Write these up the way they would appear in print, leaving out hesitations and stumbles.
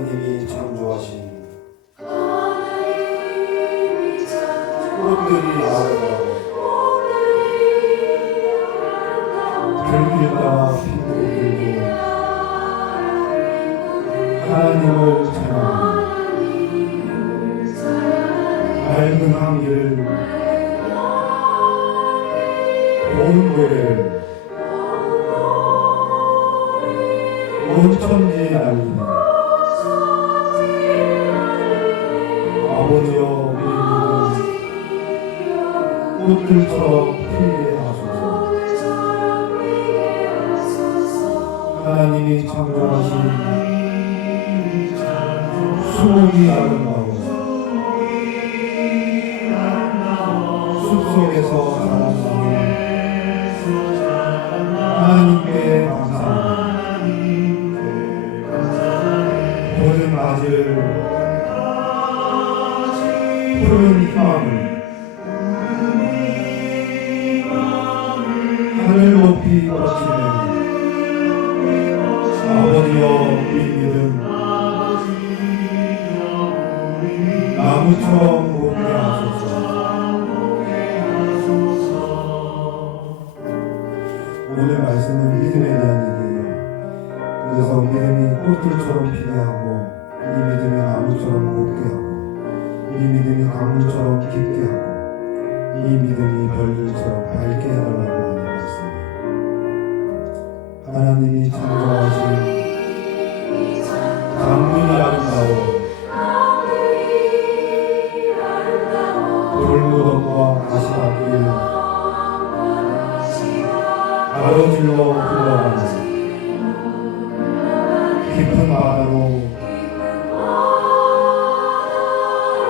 하나님이 창조하신 꽃들이 아름다워 들길과 피고 들고 하나님을 찬양하며 맑은 항기를 온 노래를 온 천지에 알리며 아버지여 우리 꽃들처럼 피게 하소서. 하나님이 창조하신 수목이 아름다워 숲속에서 자라나는 하나님께 감사합니다. 푸른 가지를 푸른 희망을 하늘 높이 뻗치는 아버지여 우리 믿음 나무처럼 곱게 하소서. 오늘 말씀은 믿음에 대한 얘기예요. 그래서 믿음이 꽃들처럼 피게 하고 이 믿음이 나무처럼 곱게 하고 이 믿음이 강물처럼 깊게 하고 이 믿음이 별들처럼 밝게 해달라고 하는 말씀이에요. 하나님이 창조하신 강물이 아름다워 돌무덤과 가시밭길 가로질러 흘러가는 깊은 바다로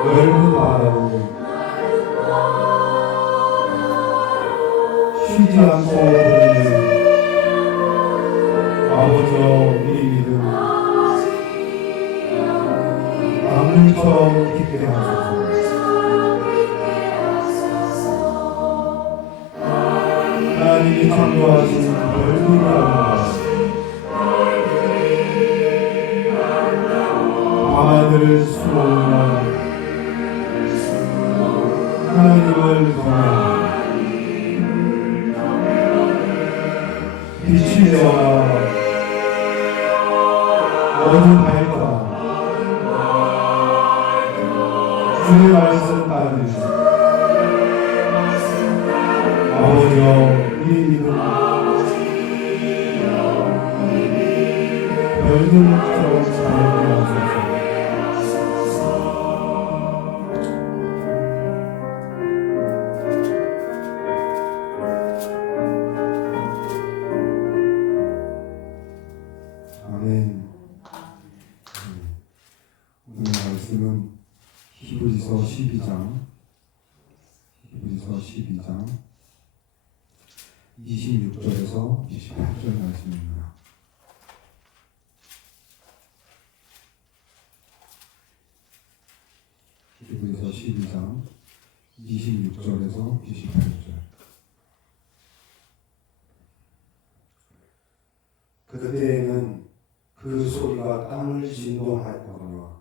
넓은 바다로 쉬지 않고 흐르는 아버지여 우리 믿음 강물처럼 깊게 하소서. 하나님이 창조하신 별들이 아름다워 밤하늘을 수놓으며 하나님을 경외하며 빛이 되어라 어둠 밝거라 주의 말씀 따르시 아버지여 우리 믿음 별들처럼 밝게 하소서. 아멘. 오늘 말씀은 히브리서 12장 26절에서 28절 말씀입니다. 히브리서 12장 26절에서 28절. 그때에는 그 소리가 땅을 진동하였거니와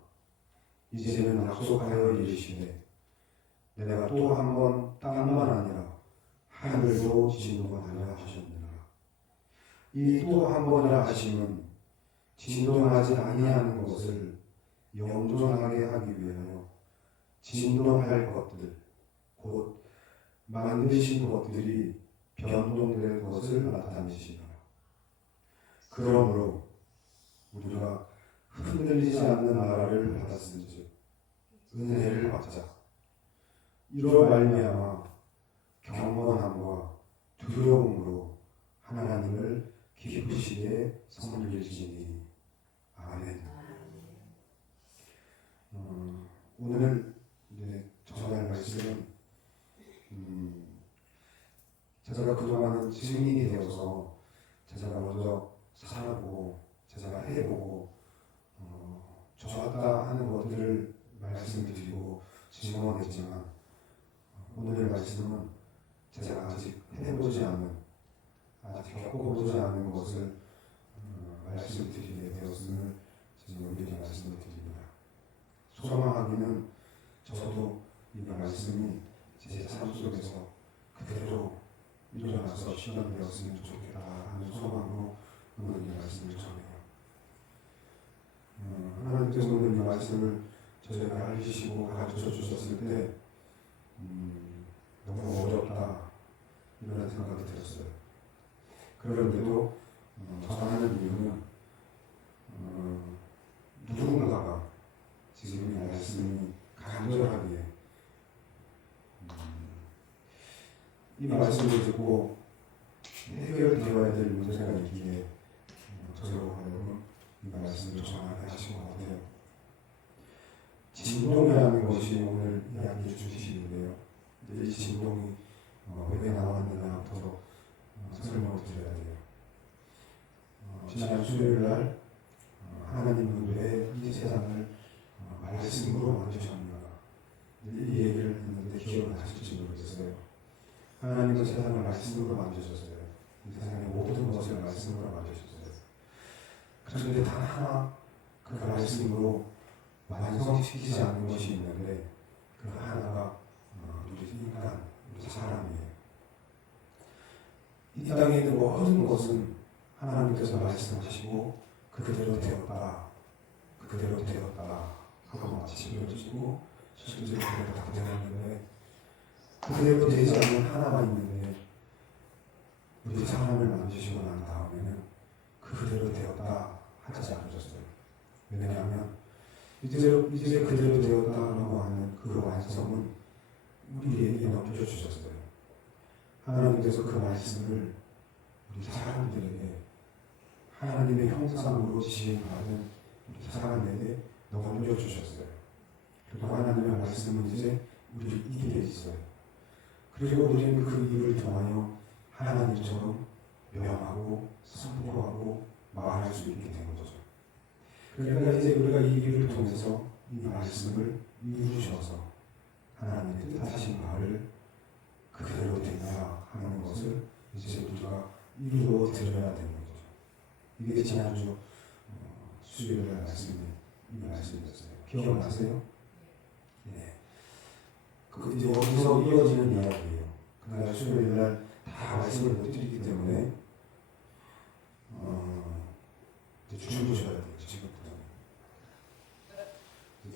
이제는 약속하여 이르시되 내가 또 한 번 땅만 아니라 하늘도 진동하려 하셨느니라. 이 또 한 번이라 하심은 진동하지 아니하는 것을 영존하게 하기 위하여 진동할 것들 곧 만드신 것들이 변동될 것을 나타내시니라. 그러므로 우리가 흔들리지 않는 나라를 받았은즉 은혜를 받자. 이로 말미암아 경건함과 두려움으로 하나님을 기쁘시게 섬길지니. 아멘. 오늘 전할 말씀은 제가 그동안은 증인이 되어서 제가 먼저 살아보고 제가 해보고 좋았다 하는 것들을 말씀드리고 증언했지만 오늘의 말씀은 제가 아직 해보지 않은 아직 겪어보지 않은 것을 말씀드리게 되었음을 지금 미리 말씀을 드립니다. 소망하기는 저도 이 말씀이 제 삶 속에서 그대로 일어나서 실현되었으면 좋겠다 하는 소망으로 오늘 이 말씀을 전해요. 하나님께서 오늘 이 말씀을 저에게 알리시고 가르쳐 주셨을 때 너무 어렵다 이런 생각이 들었어요. 그런데도 전하는 이유는 누군가가 지금 이 말씀이 간절하게 이 말씀을 듣고 해결되어야 될 문제가 있기에 저로 하여금 이 말씀을 전하게 하신 것 같아요. 진동이라는 것이 오늘 이야기해 주시는데요. 이 진동이 왜 나왔느냐부터 설명을 드려야 돼요. 지난 수요일 날 하나님은 왜 이 세상을 말씀으로 만드셨는가 이 얘기를 했는데 기억나실지 모르겠어요. 하나님은 세상을 말씀으로 만드셨어요. 이 세상의 모든 것을 말씀으로 만드셨어요. 그런데 단 하나 그 말씀으로 완성시키지 않는 것이 있는데 그 하나가 우리 인간, 우리 사람이에요. 이 땅에 있는 모든 것은 하나님께서 말씀하시고 그대로 되었다. 그대로 되었다. 하고 마치 이루어지고 실제 그대로 다 되었는데 그대로 되지 않는 하나가 있는데 우리 사람을 만드시고 난 다음에는 그대로 되었다 하지 않으셨어요. 왜냐하면 이제 그대로 되었다라고 하는 그 완성은 우리에게 넘겨주셨어요. 하나님께서 그 말씀을 우리 사람들에게 하나님의 형상으로 지음받은 우리 사람에게 넘겨주셨어요. 그리고 하나님의 말씀은 이제 우리 입에 있어요. 그리고 우리는 그 입을 통하여 하나님처럼 명하고 선포하고 말할 수 있게 된 거죠. 그러니까 이제 우리가 이 입을 통해서 이 말씀을 이루셔서 하나님의 뜻하신 말을 그대로 되냐 하는 것을 이제 우리가 이루어 드려야 되는 거죠. 이게 지난주 수요일 날 이 말씀이었어요. 기억나세요? 네. 그 이제 여기서 이어지는 이야기예요. 그날 수요일 날 다 말씀을 못 드리기 때문에 주무셔야 돼요. 지금부터.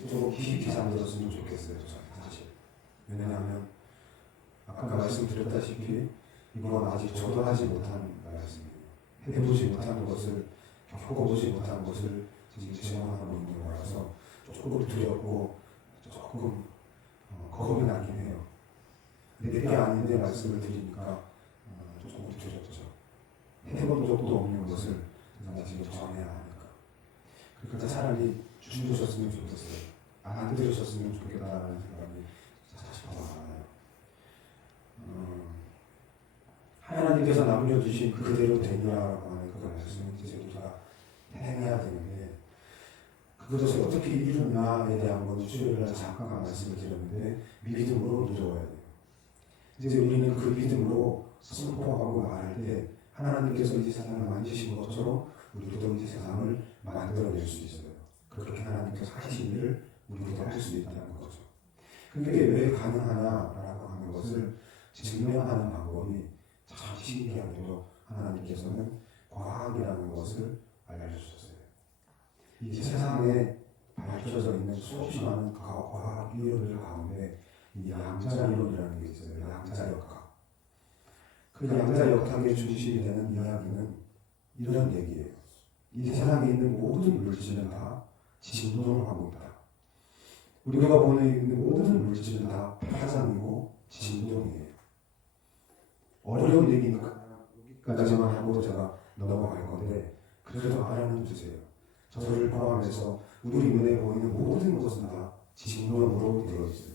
좀 깊이 잠들었으면 좋겠어요. 사실. 왜냐하면 아까 말씀드렸다시피 이건 아직 저도 하지 못한 말씀이에요. 해보지 못한 것을 겪어보지 못한 것을 지금 체험하고 있는 거라서 조금 두렵고 조금 겁이 나긴 해요. 내게 아닌데 말씀을 드리니까 조금 두렵죠. 해본 적도 없는 것을 내가 지금 전해야 하니까. 그러니까 차라리 주무셨으면 좋겠어요. 안 들으셨으면 좋겠다라는 생각이 사실 더 많아요. 하나님께서 남겨주신 그대로 되냐라고 하는 그 말씀은 이제 우리가 행해야 되는데 그것을 어떻게 이루냐에 대한 건 수요일날 잠깐 말씀을 드렸는데 믿음으로 이루어야 돼요. 이제 우리는 그 믿음으로 선포하고 말할 때 하나님께서 이 세상을 만드신 것처럼 우리도 이 세상을 만들어낼 수 있어요. 그렇게 하나님께서 하신 일을 우리도 할 수 있다는 거죠. 그게 왜 가능하냐라고 하는 것을 증명하는 방법이 참 신기하게도 하나님께서는 과학이라는 것을 알려주셨어요. 이 세상에 밝혀져 있는 수없이 많은 과학 이론들 가운데 이 양자 이론이라는 게 있어요. 양자 역학. 그 양자 역학의 중심이 되는 이야기는 이런 얘기예요. 이 세상에 있는 모든 물질은 다 진동을 하고 있다. 우리가 보는 있는 모든 물질은 다 파장이고 진동이에요. 어려운 얘기니까 여기까지만 하고 제가 넘어갈 건데 그래도 알아는 주세요. 저를 포함해서 우리 눈에 보이는 모든 것은 다 진동으로 되어 있어요.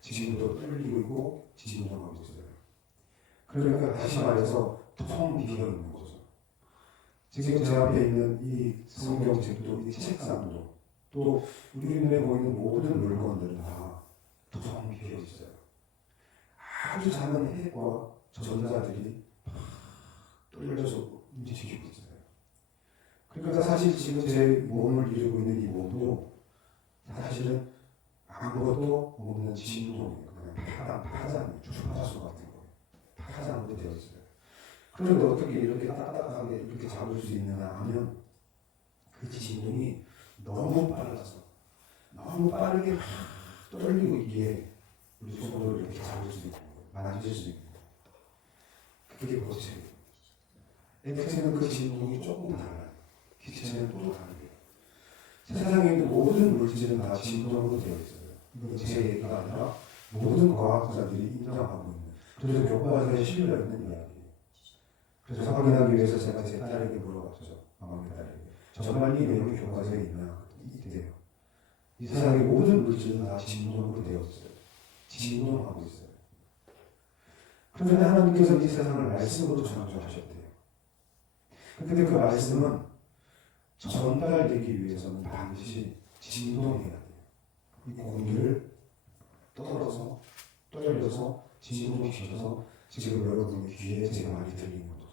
지금도 떨리고 있고 진동하고 있어요. 그러니까 다시 말해서 텅 비어 있는 거죠. 지금 제 앞에 있는 이 성경책도 이 책상도 또 우리 눈에 보이는 모든 물건들은 다 텅 비어 있어요. 아주 작은 핵과 전자들이 뚫려서 움직이고 있어요. 그러니까 사실 지금 제 몸을 이루고 있는 이 몸도 사실은 아무것도 없는 진동이에요. 그냥 파장이에요. 주파수 같은 거예요. 파장으로 되어 있어요. 그런데 어떻게 이렇게 딱딱하게 이렇게 잡을 수 있느냐 하면 그 진동이 너무 빨라서 너무 빠르게 막 떨리고 있기에 우리 손으로 이렇게 잡을 수 있는 거예요. 만질 수 있는 거예요. 그게 고체예요. 액체는 그 진동이 조금 달라요. 기체는 또 다르게. 세상에 있는 모든 물질은 다 진동으로 되어 있어요. 이건 제 얘기가 아니라 모든 과학자들이 인정하고 있는, 그래서 교과서에 실려 있는 이야기예요. 그래서 확인하기 위해서 제가 제 딸에게 물어봤죠. 마마미 딸에게. 정말 이 내용이 교과서에 있냐? 이래요. 이 세상의 모든 물질은 다 진동으로 되어 있어요. 진동하고 있어요. 그런데 하나님께서 이 세상을 말씀으로 창조하셨대요. 근데 그 말씀은 전달되기 위해서는 반드시 진동해야 돼요. 이 공기를 떨어서 떨려서 진동시켜서 지금 여러분의 귀에 제 말이 들리는 거죠.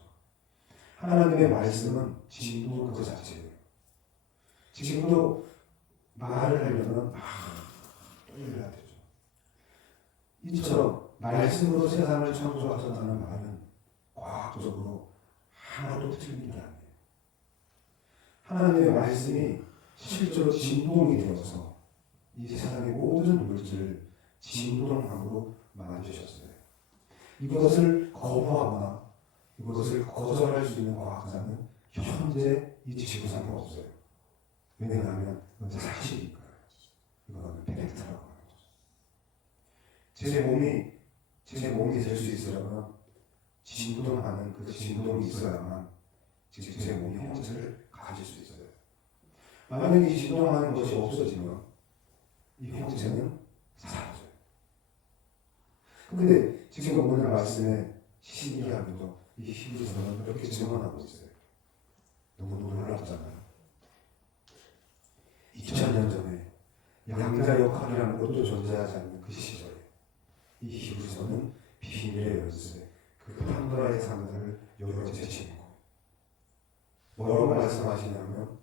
하나님의 말씀은 진동 그 자체예요. 지금도 말을 하려면 막 떨려야 되죠. 이처럼 말씀으로 세상을 창조하셨다는 말은 과학적으로 하나도 틀린 게 아니에요. 하나님의 말씀이 실제로 진동이 되어서 이 세상의 모든 물질을 진동함으로 만드셨어요. 이것을 거부하거나 이것을 거절할 수 있는 과학자는 현재 이 지구상에 없어요. 왜냐하면 이건 사실이니까요. 이거는 팩트라고 하는 거죠. 제 몸이 될 수 있으려면 진동하는 그 진동이 있어야만 지금 제 몸이 형체를 가질 수 있어요. 만약에 이 진동하는 것이 없어지면 이 형체는 사라져요. 근데 지금 오늘 말씀에 신기하게도 이 히브리서는 그렇게 증언하고 있어요. 너무 놀랍잖아요. 2000년 전에 양자 역학이라는 것도 존재하지 않는 그 시절에 이 히브리서는 비밀의 열쇠, 그 판도라의 상자를 열어 제치는 거예요. 뭐라고 말씀하시냐면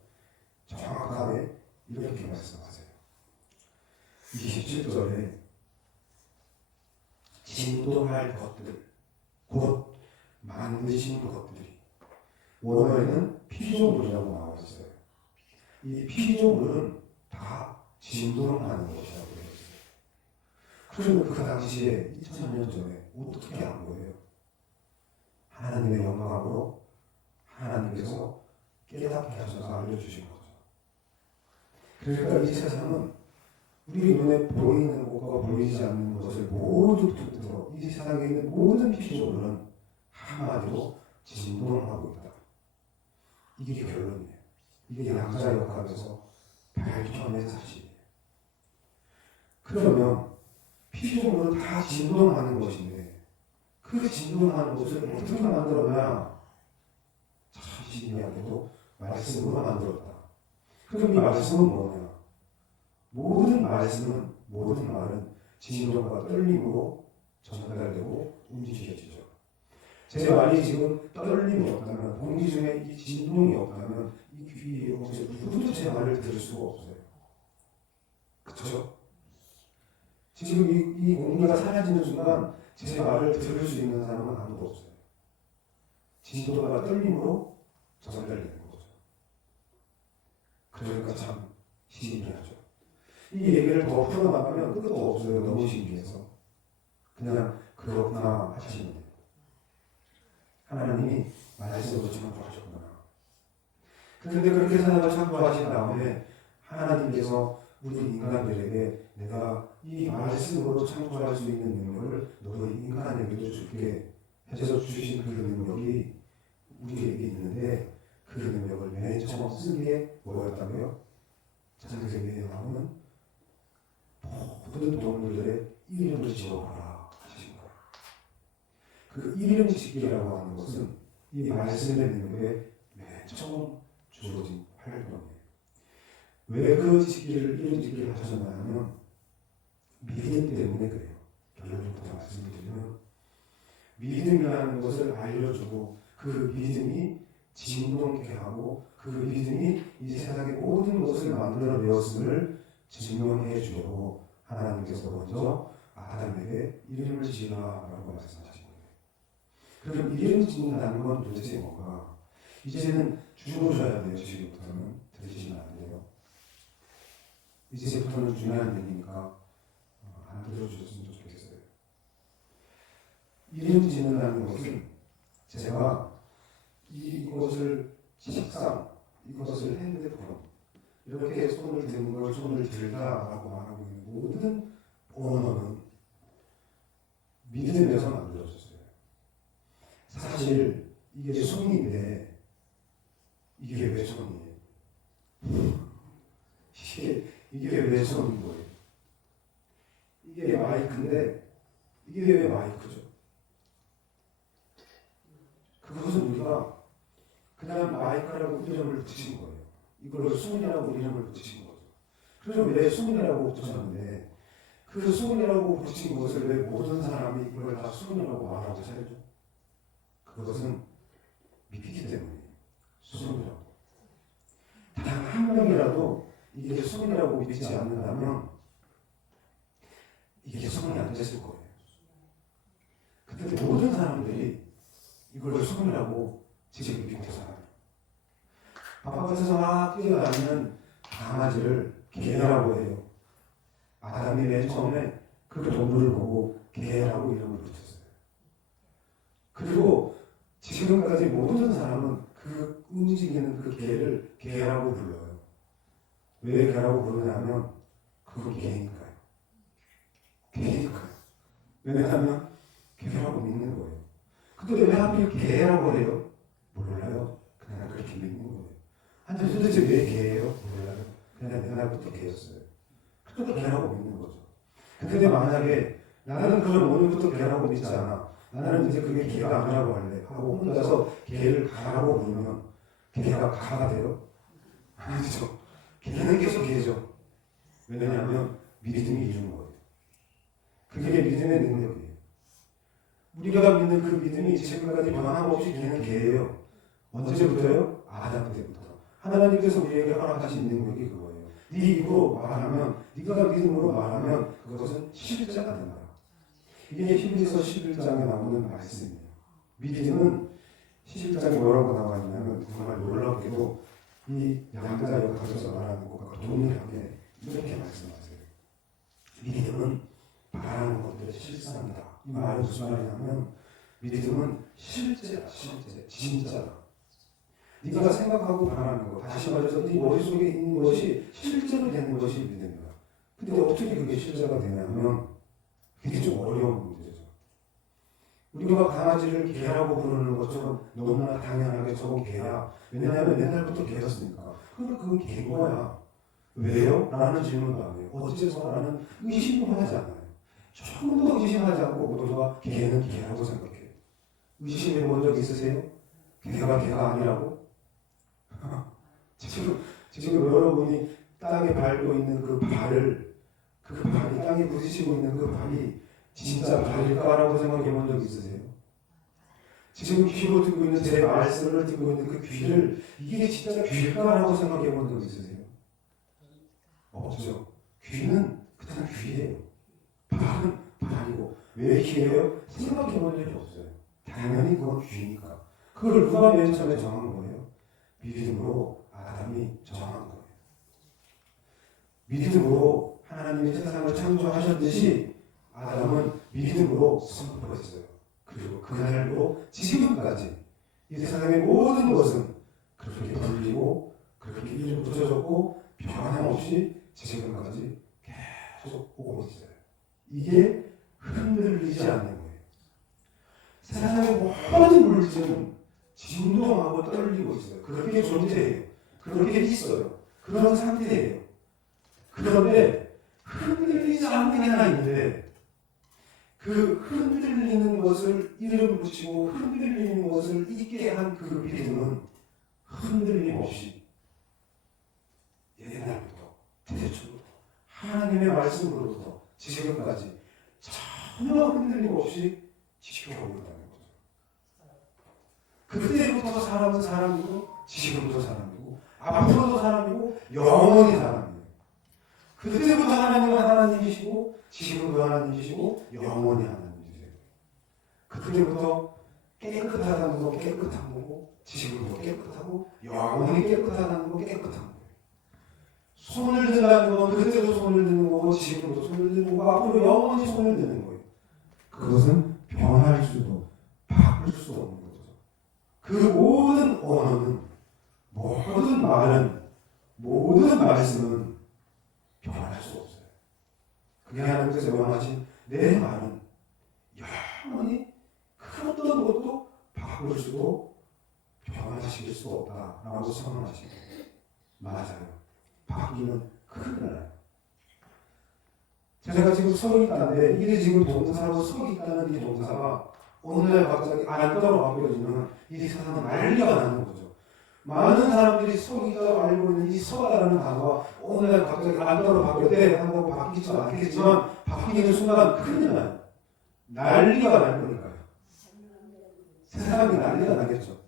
정확하게 이렇게 말씀하세요. 27절에 진동할 것들, 곧 만드신 것들이, 원어에는 피조물이라고 나와 있어요. 이 피조물은 다 진동하는 것이라고 되어 있어요. 그런데 그 당시에 2000년 전에 어떻게 한 거예요? 하나님의 영광으로 하나님께서 깨닫게 하셔서 알려주신 거죠. 그러니까 이 세상은 우리 눈에 보이는 것과 보이지 않는 것을 모두 붙들어 이 세상에 있는 모든 피조물은 한마디로 진동하고 있다. 이게 결론이에요. 이게 양자역학에서 밝혀낸 사실이에요. 그러면 피조물은 다 진동하는 것인데 그 진동하는 것을 어떻게 만들어야 참 신기하게도 말씀으로 만들었다. 그럼 이 말씀은 뭐냐? 모든 말은 진동과 떨림으로 전달되고 움직여지죠. 제 말이 지금 떨림이 없다면, 공기 중에 이 진동이 없다면 이 귀에 누구도 제 말을 들을 수가 없어요. 그렇죠? 지금 이 공기가 사라지는 순간 제 말을 들을 수 있는 사람은 아무도 없어요. 진동과 떨림으로 전달되는 거죠. 그러니까 참 신기하죠. 이 얘기를 더 풀어나가면 끝도 없어요. 너무 신기해서. 그냥 그렇구나 하시면 돼요. 하나님이 말씀으로 창조하셨구나. 그런데 그렇게 세상을 창조하신 다음에 하나님께서 우리 인간들에게 내가 이 말씀으로 창조할 수 있는 능력을 너희 인간에게도 줄게 해서 주신 그 능력이 우리에게 있는데 그 능력을 맨 처음 쓴 게 뭐였다고요? 창세기에 나오는 모든 동물들의 이름을 지어보라 하신 거예요. 그 이름 짓기라고 하는 것은 이 말씀의 능력에 맨 처음 주어진 활동이에요. 왜 그 이름 짓기를 하셨냐면 믿음 때문에 그래요. 결론부터 말씀을 드리면 믿음이라는 것을 알려주고 그 믿음이 진동케 하고 그 믿음이 이 세상의 모든 것을 만들어내었음을 증명해 주려고 하나님께서 먼저 아담에게 이름을 지으라라고 말씀하신 거예요. 그럼 이름 짓는다는 건 도대체 뭔가? 이제는 죽어줘야 돼요. 지금부터는 들으시면 안 돼요. 이제부터는 중요한 얘기니까 안 들어주셨으면 좋겠어요. 이름 짓는다는 것은 제가 이것을 식상, 이것을 핸드폰 이렇게 손을 드는 걸 손을 들다라고 말하고 있는 모든 언어는 믿음에서 만들어졌어요. 사실 이게 손인데 이게 왜 손이에요? 이게 왜 손인 거예요? 이게 마이크인데 이게 왜 마이크죠? 그것은 우리가 그냥 마이크라고 이름을 붙이신 거예요. 이걸 수문이라고 이름을 붙이신 거죠. 그럼 왜 수문이라고 붙였는데 그 수문이라고 붙인 것을 왜 모든 사람이 이걸 다 수문이라고 말하고 살죠? 그것은 믿기 때문에 수문이라고. 단 한 명이라도 이게 수문이라고 믿지 않는다면 이게 수문이 안 됐을 거예요. 근데 모든 사람들이 이걸 수문이라고 지금 믿고 살아요. 바깥에서 막 뛰어다니는 강아지를 개라고 해요. 아담이 맨 처음에 그 동물을 보고 개라고 이름을 붙였어요. 그리고 지금까지 모든 사람은 그 움직이는 그 개를 개라고 불러요. 왜 개라고 부르냐면 그건 개니까요. 개니까요. 왜냐하면 개라고 믿는 거예요. 근데 왜 하필 개라고 해요? 몰라요. 그냥 그렇게 믿는 거예요. 아니 도대체 왜 개예요? 몰라요. 그냥 옛날부터 개였어요. 그래도 개라고 믿는 거죠. 근데 만약에 나는 그걸 오늘부터 개라고 믿지 않아. 나는 이제 그게 개가 아니라고 할래. 하고 혼자서 개를 가라고 부르면 개가 가가 돼요? 아니죠. 개는 계속 개죠. 왜냐하면 믿음이 이룬 거예요. 그게 믿음의 능력이에요. 우리가 믿는 그 믿음이 지금까지 변함없이 개는 개예요. 언제부터요? 아담 때부터. 하나님께서 우리에게 허락하신 능력이 그거예요. 네 입으로 말하면, 네가 믿음으로 말하면 그것은 실제가 된다. 이게 히브리서 11장에 나오는 말씀이에요. 믿음은 11장에 뭐라고 나와 있냐면 정말 놀랍게도 이 양자역 가져서 말하는 것과 동일하게 이렇게 말씀하세요. 믿음은 바라는 것들의 실상이다. 이 말은 무슨 말이냐면 믿음은 실제다. 실제. 진짜다. 네가 생각하고 바라는 것, 다시 말해서 네 머릿속에 있는 것이 실제로 되는 것이 믿음이다. 근데 어떻게 그게 실제가 되냐면 그게 좀 어려운 문제죠. 우리가 강아지를 개라고 부르는 것처럼 너무나 당연하게 저건 개야. 왜냐하면 옛날부터 개였으니까. 그러니까 그건 개인 거야. 왜요? 라는 질문도 안 해요. 어째서? 라는 의심도 하지 않아요. 조금도 의심하지 않고 모두가 개는 개라고 생각해요. 의심해 본 적 있으세요? 개가 아니라고? 지금 여러분이 땅에 밟고 있는 그 발이 땅에 부딪히고 있는 그 발이 진짜 발일까라고 생각해 본 적 있으세요? 지금 귀로 듣고 있는 제 말씀을 듣고 있는 그 귀를 이게 진짜 귀일까라고 생각해 본 적 있으세요? 없죠. 귀는 그냥 귀예요. 발은 발이고 왜 귀예요? 생각해 본 적이 없어요. 당연히 그건 귀니까. 그걸 누가 맨 처음에 정한 거예요? 믿음으로 아담이 정한 거예요. 믿음으로 하나님이 세상을 창조하셨듯이 아담은 믿음으로 선포했어요. 그리고 그날로 지금까지 이 세상의 모든 것은 그렇게 불리고 그렇게 이름 붙여졌고 변함없이 지금까지 계속 오고 있어요. 이게 흔들리지 않는 거예요. 세상의 모든 물질은 진동하고 떨리고 있어요. 그렇게 존재해요. 그렇게 있어요. 그런 상태예요. 그런데 흔들리지 않는 게 하나 있는데 그 흔들리는 것을 이름 붙이고 흔들리는 것을 있게 한 그 믿음은 흔들림 없이 옛날부터 대대적으로 하나님의 말씀으로부터 지금까지 전혀 흔들림 없이 지켜오고 있다는 거죠. 그때부터 사람은 사람이고 지금도 사람이고 앞으로도 사람이고 영원히 사람이에요. 그때부터 하나님은 하나님이시고 지금도 하나님이시고 영원히 하나님이세요. 그때부터 깨끗하다는 거 깨끗한 거고 지금도 깨끗하고 영원히 깨끗하다는 거 깨끗한 거예요. 손을 든다는 건 그때도 손을 드는 거고 지금도 손을 드는 거고 앞으로 영원히 손을 드는 거예요. 그것은 변할 수도 바꿀 수도 없는 거죠. 그 모든 언어는 모든 말은 모든 말씀은 변할 수 없어요. 그게 하나님께서 명하신 내 말은 영원히 그 어떤 것도 바꿀 수도 변화시킬 수도 없다라고 선언하신 거예요. 맞아요. 바뀌는 큰 나라예요. 제가 지금 서 있다는데 이게 지금 동사로 서 있다는 이 동사가 오늘날 갑자기 안떠로 바뀌어지면 이 세상은 난리가 나는 거죠. 많은 사람들이 서 있다고 알고 있는 이 서다라는 단어가 오늘날 갑자기 안떠로 바뀌었대 한다고 바뀌지 않겠지만 바뀌는 순간 큰일 나요. 난리가 날 거니까요. 세상이 난리가 나겠죠.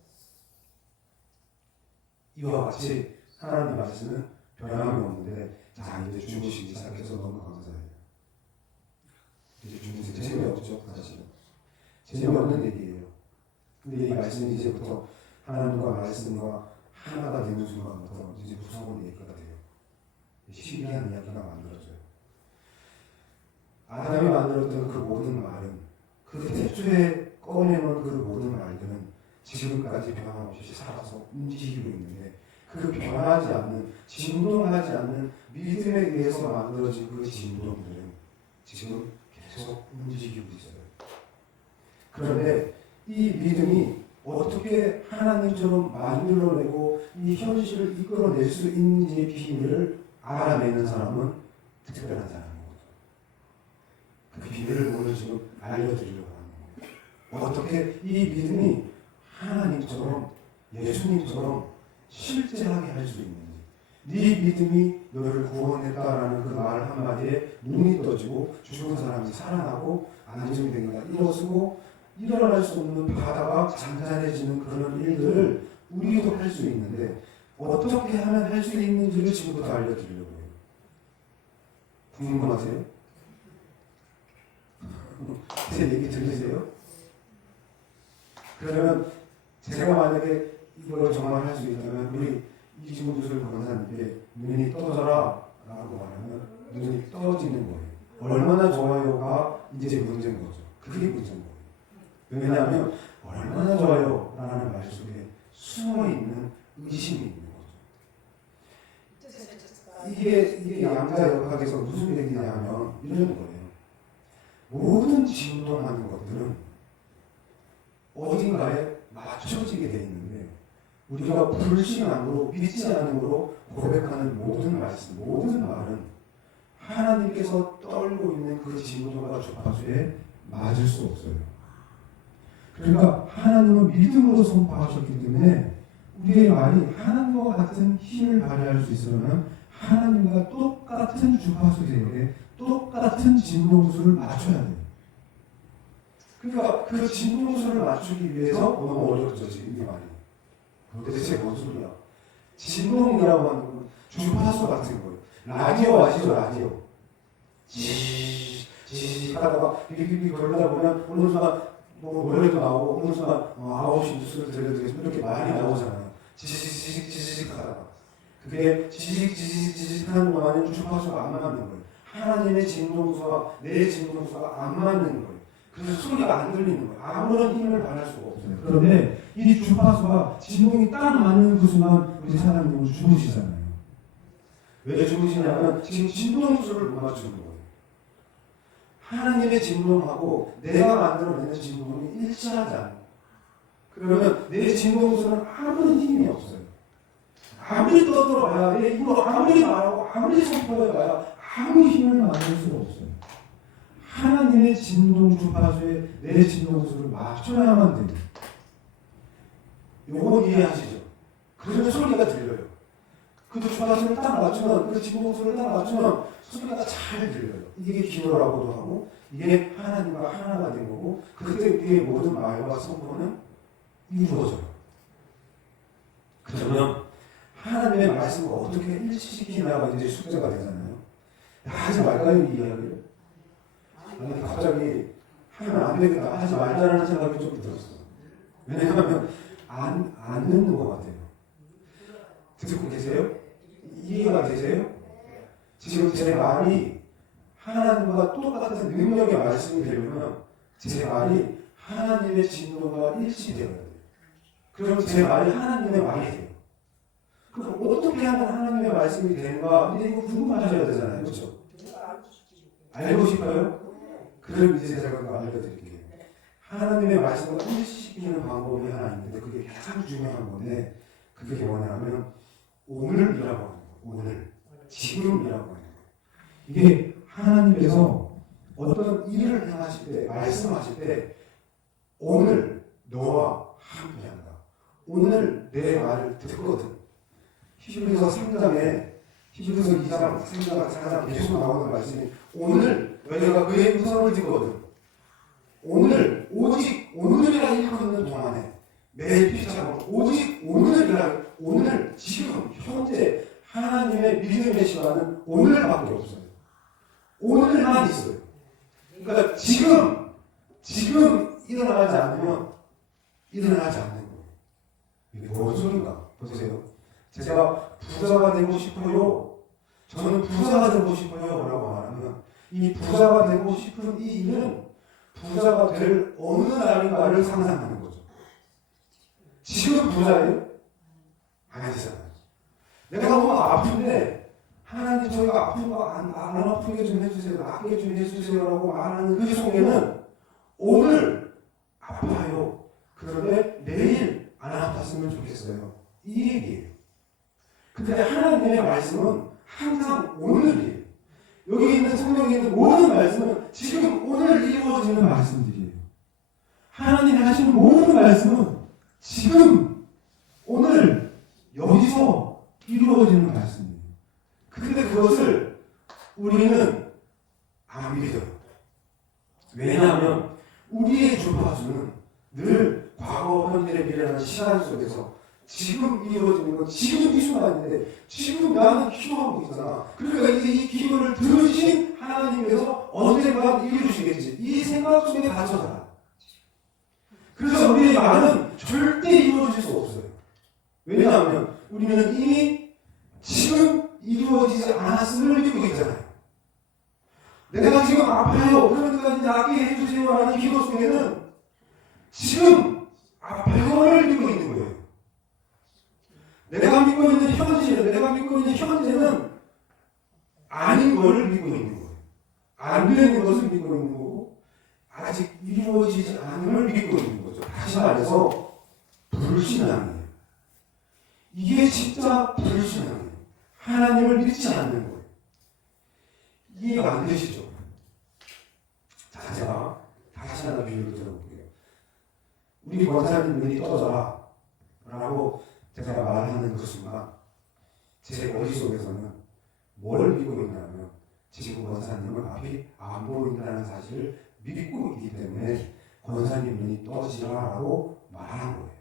이와 같이 하나님 말씀은 변함이 없는데 자 이제 주무시기 시작해서 너무 감사해요. 이제 주무시기 재미없죠. 사실은 재미없는 얘기예요. 근데 이 말씀이 이제부터 하나님과 말씀과 하나가 되는 순간부터 이제 무서운 얘기가 돼요. 신기한 이야기가 만들어져요. 아담이 만들었던 그 모든 말은 그 태초에 꺼내놓은 그 모든 말들은 지금까지 변함없이 살아서 움직이고 있는데 그 변하지 않는 진동하지 않는 믿음에 의해서 만들어진 그 진동들은 지금 계속 움직이고 있어요. 그런데 이 믿음이 어떻게 하나님처럼 만들어내고 이 현실을 이끌어낼 수 있는지의 비밀을 알아내는 사람은 특별한 사람인 거죠. 그 비밀을 오늘 지금 알려드리려고 하는 거예요. 어떻게 이 믿음이 하나님처럼 예수님처럼 실제하게 할 수 있는지, 네 믿음이 너를 구원했다라는 그 말 한마디에 눈이 떠지고 죽은 사람이 살아나고 안정되기가 일어서고 일어날 수 없는 바다가 잔잔해지는 그런 일들을 우리도 할 수 있는데 어떻게 하면 할 수 있는지를 지금부터 알려드리려고 해요. 궁금하세요? 제 얘기 들리세요? 그러면 제가 만약에 이걸 정말 할 수 있다면 우리 이중주술 권사님께 눈이 떠져라 라고 말하면 눈이 떠지는 거예요. 얼마나 좋아요가 이제 문제인 거죠. 그게 문제인 거예요. 왜냐하면 얼마나 좋아요 라는 말 속에 숨어있는 의심이 있는 거죠. 이게 양자역학에서 무슨 얘기냐면 이런 거예요. 모든 진동하는 것들은 어딘가에 맞춰지게 돼 있는데 우리가 불신앙으로 믿지 않음으로 고백하는 모든 말씀, 모든 말은 하나님께서 떨고 있는 그 진동과 주파수에 맞을 수 없어요. 그러니까 하나님은 믿음으로 선포하셨기 때문에 우리의 말이 하나님과 같은 힘을 발휘할 수 있으려면 하나님과 똑같은 주파수에 똑같은 진동수를 맞춰야 돼요. 그러니까 그 진동수를 맞추기 위해서 너무 어렵죠 지금 이 말이. 도대체 뭔 소리야? 진동이라고 하는 건 주파수 같은 거예요. 라디오 아시죠? 라디오. 지지지 하다가 비비비 걸다 보면 어느 순간 뭐 노래도 나오고 어느 순간 9시 뉴스를 들려드리겠습니다. 이렇게 말이 나오잖아요. 지지직 하다가 그게 지지직 하는 동안에 주파수가 안 맞는 거예요. 하나님의 진동수와 내 진동수가 안 맞는 거예요. 그래서 소리가 안 들리는 거예요. 아무런 힘을 발할 수가 없어요. 그런데 이 주파수가 진동이 딱 맞는 그 순간 우리 사람들은 주무시잖아요. 왜 주무시냐면 지금 진동수를 못 맞추는 거예요. 하나님의 진동하고 내가 만들어내는 진동이 일치하지 않아요. 그러면 내 진동수는 아무런 힘이 없어요. 아무리 떠들어봐야 내 입으로 아무리 말하고 아무리 선포해봐야 아무 힘을 만들 수가 없어요. 하나님의 진동 주파수에 내 진동수를 맞춰야만 돼요. 요건 이해하시죠? 그러면 소리가 들려요. 그 주파수를 딱 맞추면, 그 진동수를 딱 맞추면 소리가 잘 들려요. 이게 기도라고도 하고 이게 하나님과 하나가 된 거고 그때 우리의 모든 말과 선포는 이루어져요. 그러면 하나님의 말씀을 어떻게 일치시키냐가 이제 숙제가 되잖아요. 하지 말까요, 이 이야기를? 아니, 갑자기 하면 안 되겠다, 하지 말자라는 생각이 좀 들었어요. 왜냐하면 안 듣는 것 같아요. 듣고 계세요? 이해가 되세요? 지금 제 말이 하나님과 똑같은 능력의 말씀이 되려면 제 말이 하나님의 진노가 일치되어야 돼요. 그럼 제 말이 하나님의 말이 돼요. 그럼 어떻게 하면 하나님의 말씀이 되는가? 이제 이거 궁금하셔야 되잖아요. 그렇죠? 알고 싶어요? 그럼 이제 제가 그거 알려드릴게요. 하나님의 말씀과 일치시키는 방법이 하나 있는데 그게 가장 중요한 건데 그게 뭐냐면 오늘이라고 하는 거예요. 오늘. 지금이라고 하는 거예요. 이게 하나님께서 어떤 일을 행하실 때, 말씀하실 때 오늘 너와 함께한다. 오늘 내 말을 듣거든. 히브리서 3장에 히브리서 2장, 3장, 4장 계속 나오는 말씀이 오늘 너희가 그의 음성을 듣거든. 오늘 오직 오늘이라 일컫는 동안에 매일 피차고 오직 오늘 지금 현재 하나님의 믿음의 시간은 오늘밖에 없어요. 오늘만 있어요. 그러니까 지금 일어나지 않으면 일어나지 않는 거예요. 이게 무슨 소리인가? 보세요. 제가 부자가 되고 싶어요. 저는 부자가 되고 싶어요. 라고 말하면 이 부자가 되고 싶은 이 일은 부자가 될 어느 날인가를 상상하는 거죠. 지금 부자예요? 아니잖아요. 내가 너무 아픈데 하나님 저희가 아픈 거 안 아프게 좀 해주세요. 낫게 좀 해주세요. 라고 말하는 그 속에는 오늘 아파요. 그런데 내일 안 아팠으면 좋겠어요. 이 얘기예요. 근데 하나님의 말씀은 항상 오늘이에요. 여기 있는 성경에 있는 모든 말씀은 지금 오늘 이루어지는 말씀들이에요. 하나님이 하시는 모든 말씀은 지금 오늘 여기서 이루어지는 말씀이에요. 근데 그것을 우리는 안 믿어요. 왜냐하면 우리의 주파수는 늘 과거, 현재, 미래라는 시간 속에서 지금 이루어지는 건 지금 이 순간인데 지금 나는 기도하고 있잖아. 그러니까 이제 이 기도를 들으신 하나님께서 언젠가 이루시겠지. 이 생각 속에 갇혀서 그래서 우리의 말은 절대 이루어질 수 없어요. 왜냐하면 우리는 이미 지금 이루어지지 않았음을 믿고 있잖아요. 내가 지금 아파요. 그러니까 이제 낫게 해주세요. 라는 기도 속에는 지금 아파요를 믿고 있는 거예요. 내가 믿고 있는 현재는 아닌 것을 믿고 있는 거예요. 안 되는 것을 믿고 있는 거고 아직 이루어지지 않음을 믿고 있는 거죠. 다시 말해서 불신앙이에요. 이게 진짜 불신앙이에요. 하나님을 믿지 않는 거예요. 이해가 안 되시죠? 자, 제가 다시 하나 비유를 들어볼게요. 우리 권사님 눈이 떠져라 라고 제가 말하는 그 순간 제 머릿속에서는 뭘 믿고 있냐면 지금 권사님은 앞이 안 보인다는 사실을 믿고 있기 때문에 권사님 눈이 떠지라라고 말한 거예요.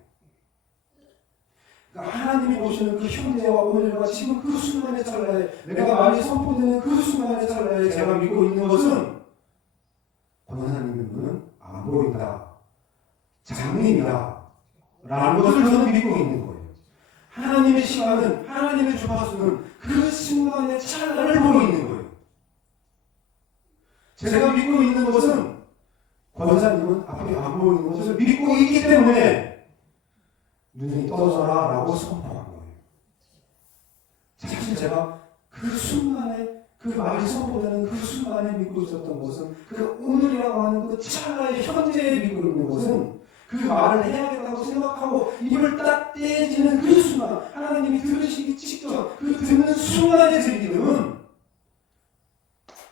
그러니까 하나님이 보시는 그 현재와 오늘과 지금 그 순간의 찰나에 내가 말이 선포되는 그 순간의 찰나에 제가 믿고 있는 것은 권사님의 눈은 안 보인다. 장님이다. 라는 것을 저는 믿고 있는 거예요. 하나님의 시간은 하나님의 주파수는 그 순간의 찰나를 보고 있는 거예요. 제가 믿고 있는 것은 권사님은 앞에 안 보이는 것을 믿고 있기 때문에 눈이 떠져라 라고 선포한 거예요. 사실 제가 그 순간에 그 말이 선포되는 그 순간에 믿고 있었던 것은 그 오늘이라고 하는 그 찰나의 현재에 믿고 있는 것은 그 말을 해야겠다고 생각하고 입을 딱 떼지는 그 순간 하나님이 들으시기 직전 그 듣는 순간의 제 믿음은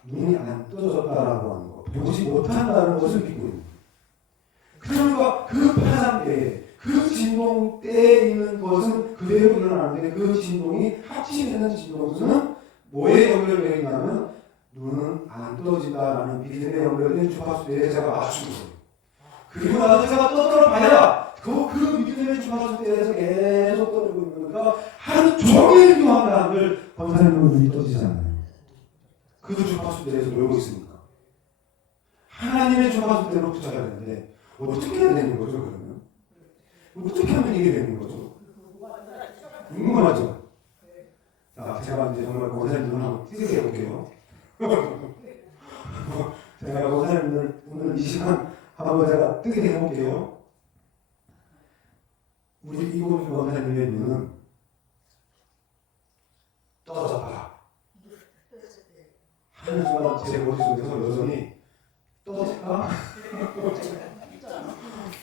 눈이 안 떠졌다라고 하는 것 보지 못한다는 것을 믿고 있는 거예요. 그러니까 그 파장 때에 그 진동 때에 있는 것은 그대로 일어나는데 그 진동이 합치되는 진동수는 뭐에 연결되어 있냐면 눈은 안 떠진다라는 믿음에 연결된 주파수에 제가 맞추고 있어요. 그리고 나서 제가 떠들어 봐야 그 믿음의 주파수대에서 계속 떠들고 있는 거니까 하루 종일 기도한 다음을 권사님은 눈이 떠지잖아요. 그 주파수대에서 놀고 있으니까. 하나님의 주파수대로 붙잡아야 되는데 어떻게 해야 되는 거죠 그러면? 어떻게 하면 이게 되는 거죠? 궁금하죠? 자, 제가 이제 정말 권사님 눈을 한번 뜨게 해볼게요. 제가 권사님 눈을 오늘 이 시간 한번 제가 뜨게 해볼게요. 우리 이곳 권사님의 눈은 떠졌다. 하는 순간 제 머릿속에서 여전히 떠질까?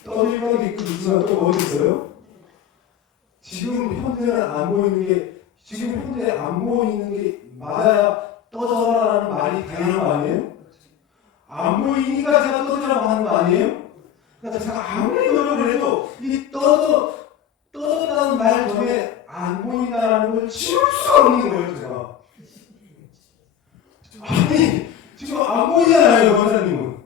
떠질까? 그 이수가 또 어디 있어요? 지금 현재는 안 보이는 게, 지금 현재 안 보이는 게 맞아야 떠져라라는 말이 당연한 거 아니에요? 안 보이니까 제가 떠지라고 하는 거 아니에요? 그러니까 제가 아무리 노력을 해도 이 떠졌다는 말 전에 안 보인다라는 걸 지울 수가 없는 거예요, 제가. 아니, 지금 안 보이잖아요, 권사님은.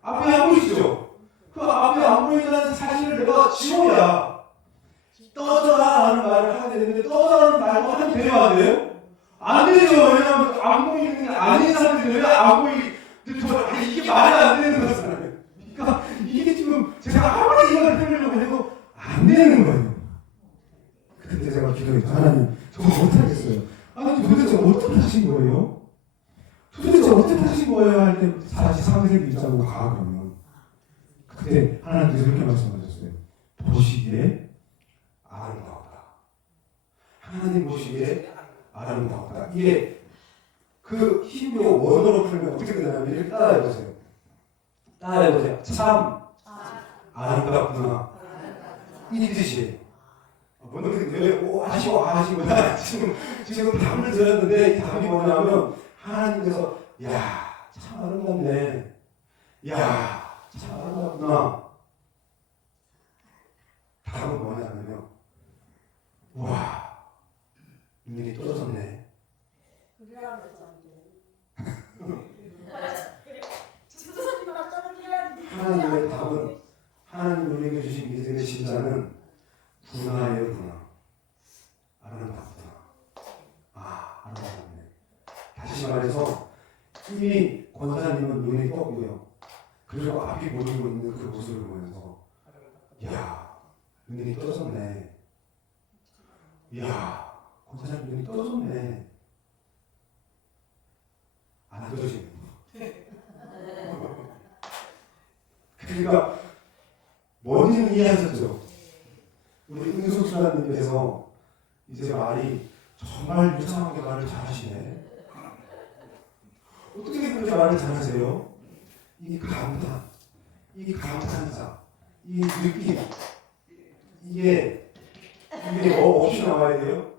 앞에 안 보이시죠? 그 앞에 안 보인다는 사실을 내가 지워야 떠져라라는 말을 하게 되는데, 떠져라는 말도 하면 돼요, 안 돼요? 안 되죠. 왜냐하면 안 보이는 게 아닌 사람들이 왜 안 이게 말이 안 되는 거잖아요. 그러니까 이게 지금 제가 아무리 이걸 해보려고 해도 안 되는 거예요. 그때 제가 기도했죠. 하나님, 저 못하겠어요. 아니, 도대체 어떻게 하신 거예요? 도대체 어떻게 하신 거예요? 할 때 사실 상세히 있자고 가, 그러면. 그때 하나님께서 이렇게 말씀하셨어요. 보시기에 아름다웠다. 하나님 보시기에 아름다웠다. 이게 그 히브리어 원어로 풀면 어떻게 되냐면 이렇게 따라해보세요. 따라해보세요. 참 아름답구나. 이 뜻이에요. 뭔데 하시고 지금 답을 드렸는데 이 답이 뭐냐면 하나님께서 참 아름답네. 참 아름답구나. 답은 뭐냐면요. 와, 눈이 떠졌네. 하나님의 답은 하나님 우리에게 주신 믿음의 심자는 구나예요, 구나. 아름답구나. 아름답네. 다시 말해서 이미 권사님은 눈이 떴고요. 그리고 앞이 보이고 있는 그 모습을 보면서 눈이 떠졌네. 권사님 눈이 떠졌네. 안 떠지네. 그러니까 뭔지는 이해하셨죠? 우리 은숙 수사님께서 이제 말이 정말 유창하게 말을 잘하시네. 어떻게 그렇게 말을 잘하세요? 이 감탄, 이 감탄사, 이 느낌, 이게 없이 나와야 돼요?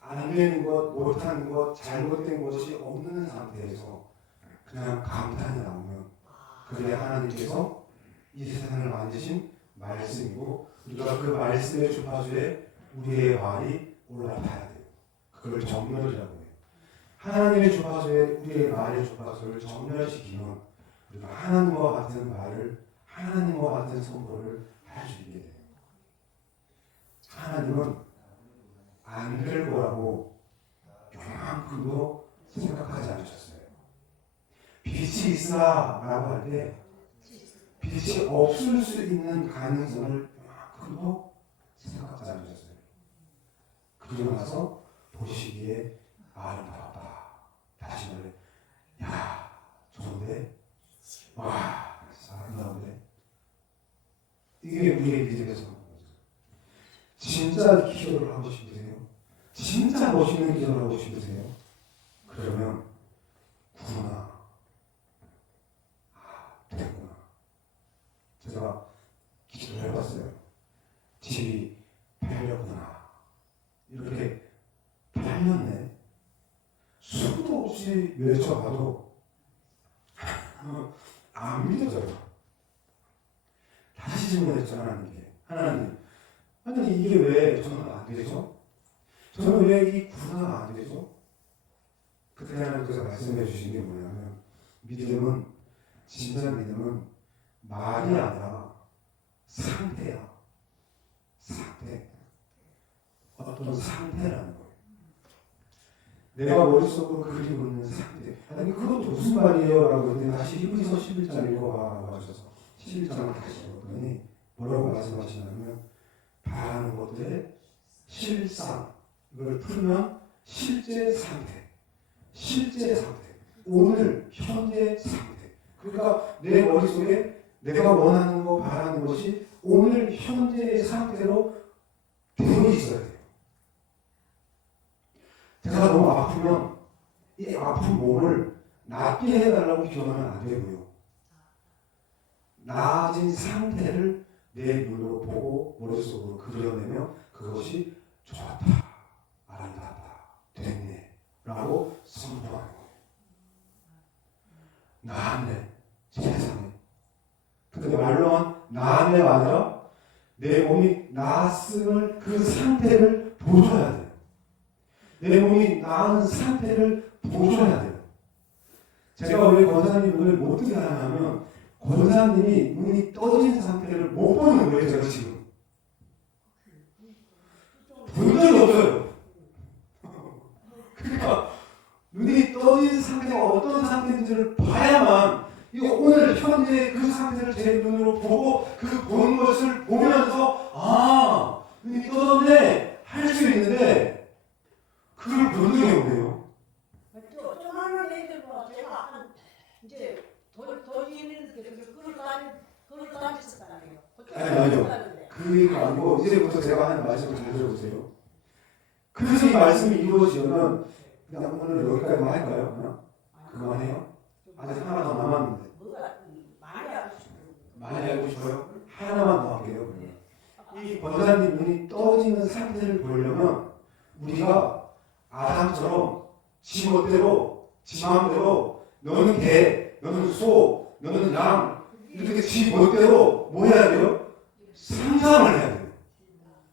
안 되는 것, 못하는 것, 잘못된 것이 없는 상태에서 그냥 감탄이 나오면 그게 하나님께서 이 세상을 만드신 말씀이고 우리가 그 말씀의 주파수에 우리의 말이 올라타야 돼요. 그걸 정렬이라고 해요. 하나님의 주파수에 우리의 말의 주파수를 정렬시키면 우리가 하나님과 같은 말을, 하나님과 같은 선포를 할 수 있게 돼요. 하나님은 안 될 거라고 요만큼도 생각하지 않으셨어요. 빛이 있으라라고 할 때 빛이 없을 수 있는 가능성을 요만큼도 생각하지 않으셨어요. 그러고 나서 보시기에 아름답다. 다시 말해, 좋은데? 아름다운데? 이게 우리의 믿음에서 진짜 기도를 하고 싶으세요? 진짜 멋있는 기도를 하고 싶으세요? 그러면 구나. 됐구나. 제가 기도를 해봤어요. 집이 팔렸구나. 이렇게 팔렸네. 수도 없이 외쳐봐도 안 믿어져요. 다시 질문했죠, 하나님께. 하나님, 아니 이게 왜 저는 안 되죠? 저는 왜 이 구나가 안 되죠? 그때 하나님께서 말씀해 주신 게 뭐냐면 믿음은, 진짜 믿음은 말이 아니라 상태야. 상태, 어떤 상태라는 거예요. 내가 머릿속으로 그리고 있는 상태. 아니 그것도 무슨 말이에요? 라고 했더니 다시 히브리서 11장 읽어봐라고 하셔서 11장을 다시 읽었더니 뭐라고 말씀하시냐면 바라는 것들의 실상, 이걸 풀면 실제 상태, 실제 상태, 오늘 현재 상태. 그러니까 내 머릿속에 내가 원하는 거, 바라는 것이 오늘 현재의 상태로 되어 있어야 돼요. 제가 너무 아프면 이 아픈 몸을 낫게 해달라고 기도하면 안 되고요. 나아진 상태를 내 눈으로 보고 머릿속으로 그려내며 그것이 좋았다, 아름답다, 됐네 라고 선포하는 거예요. 나았네, 세상에. 근데 말로만 나았네가 아니라 내 몸이 나았음을 그 상태를 보여줘야 돼요. 내 몸이 나은 상태를 보여줘야 돼요. 제가 왜 권사님 눈을 못 뜨게 하냐면 권사님이 눈이 떠진 상태를 못 보는 거예요. 제가 지금 본 적이 없어요. 그러니까 눈이 떠진 상태가 어떤 상태인지를 봐야만 이거 오늘 현재 그 상태를 제 눈으로 보고 그 본 것을 보면서 아 눈이 떠졌네 할 수 있는데 그걸 본 적이 없네요. 조그마한 애들 뭐 제가 한 이제 도시는 그걸 다녔었잖아요. 아니요. 그게 아니고 이제부터 제가 하는 말씀을 잘 들어보세요. 그래서 이 말씀이 이루어지면 그냥 오늘 여기까지만 할까요? 그냥 그만해요? 아직 하나 더 남았는데. 많이 알고 싶어요? 하나만 더 할게요. 이 권사님 눈이 떠지는 상태를 보려면 우리가 아담처럼 지 멋대로 지 마음대로 너는 개, 너는 소, 너는 양 이렇게 지 멋대로 뭐 해야 돼요? 상상을 해야 돼요.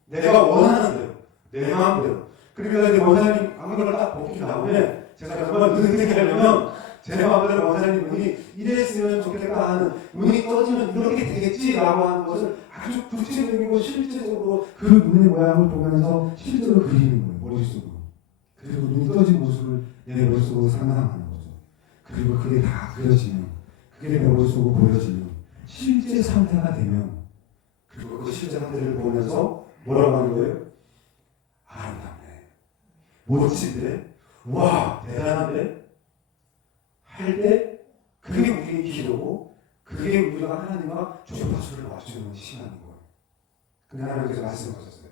내가 원하는 대로, 내 마음대로. 그러니까 이제 원사님 안경을 딱 벗긴 다음에 제가 정말 눈을 뜨게 하려면 제 마음대로 원사님 눈이 이랬으면 좋겠다 하는 눈이 떠지면 이렇게 되겠지라고 하는 것을 아주 구체적이고 실제적으로 그 눈의 모양을 보면서 실제로 그리는 거예요. 머릿속으로. 그리고 눈이 떠진 모습을 내 머릿속으로 상상하는 거죠. 그리고 그게 다 그려지면 그게 내 머릿속으로 보여지면 실제 상태가 되면 그리고 그 실제 상태를 보면서 뭐라고 하는 거예요? 아름답네, 멋진데, 와 대단한데 할 때 그게 우리의 기도고 그게 우리가 하나님과 주파수를 맞추는 시간인 거예요. 근데 하나님께서 말씀하셨어요.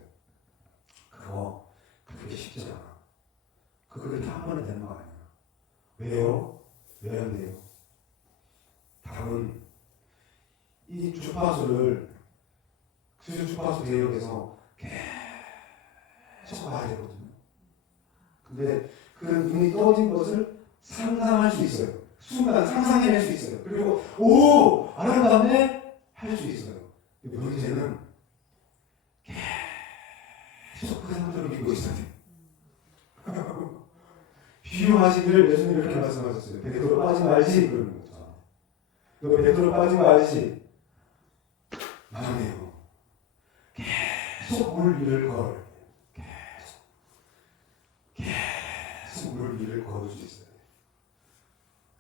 그게 쉽지 않아. 그렇게 한 번에 되는 거 아니야. 왜요? 왜 안 돼요? 답은 이 주파수를 주파수 대역에서 계속 봐야 되거든요. 근데 그 눈이 떠진 것을 상상할 수 있어요. 순간 상상해낼 수 있어요. 그리고 오 아름답네 할 수 있어요. 문제는 계속 그 상태를 믿고 있어야 돼요. 비유하시기를 예수님이 이렇게 말씀하셨어요. 베드로 빠지지 말지 그러는 거죠. 너 베드로 빠진 거 알지? 맞네요. 계속 물 위를 걸어요. 계속 물 위를 걸을 수 있어요.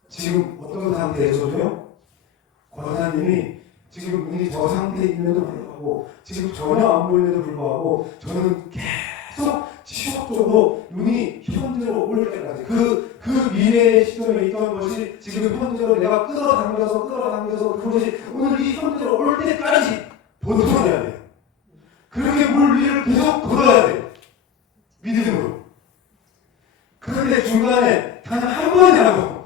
지금 어떤 상태에서도요? 권사님이 지금 눈이 저 상태에 있는데도 불구하고 지금 전혀 안 보이는데도 불구하고 저는 계속 지속적으로 눈이 현재로 올 때까지 그 미래의 시점에 있던 것이 지금 현재로 내가 끌어당겨서 그것이 오늘 이 현재로 올 때까지 버텨내야 돼요. 그렇게 물 위를 계속 걸어야 돼요. 믿음으로. 그런데 중간에 단 한 번이라도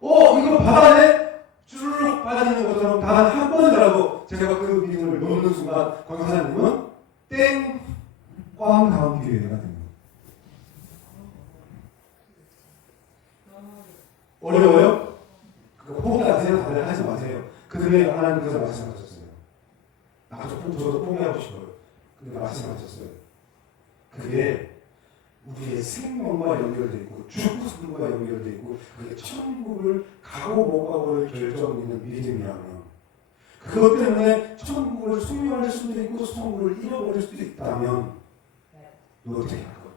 이거 바다에 쭈르륵 빠지는 것처럼 단 한 번이라도 제가 그 믿음을 놓는 순간 권사님은 땡! 꽝 다음 기회가 됩니다. 어려워요? 그거 포기하세요. 다들 하지 마세요. 그들의 하나님께서 말씀하셨어요. 저도 포기하고 싶어요. 근데 말씀하셨어요. 그게 우리의 생명과 연결되어 있고 죽음과 연결되어 있고 그게 천국을 가고 못 가고를 결정 있는 믿음이라면 그것 때문에 천국을 소유할 수도 있고 천국을 잃어버릴 수도 있다면 너 어떻게 할 거야?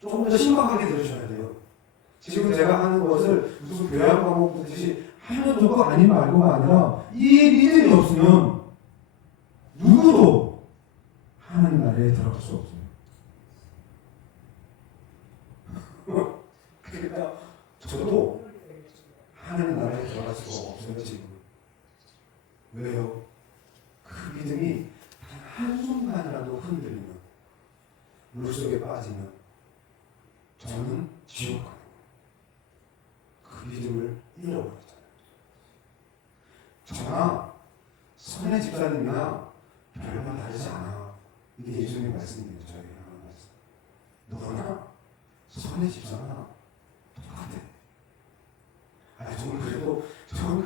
조금 더 심각하게 들으셔야 돼요. 지금 제가 하는 것을 무슨 교양 과목 듣듯이 하면 좋고 아니면 말고가 아니라 이 믿음이 없으면 누구도 하나님 나라에 들어갈 수 없어요. 그러니까 저도 하나님 나라에 들어갈 수가 없어요 지금. 왜요? 그 믿음이 단 한순간이라도 흔들리면, 물속에 빠지면 저는 지옥 가요. 그 믿음을 잃어버렸잖아요. 저나 선의 집사님이나 별반 다르지 않아. 이게 예수님 말씀이에요. 저에게 하는 말씀. 너나 선의 집사나 똑같아. 저는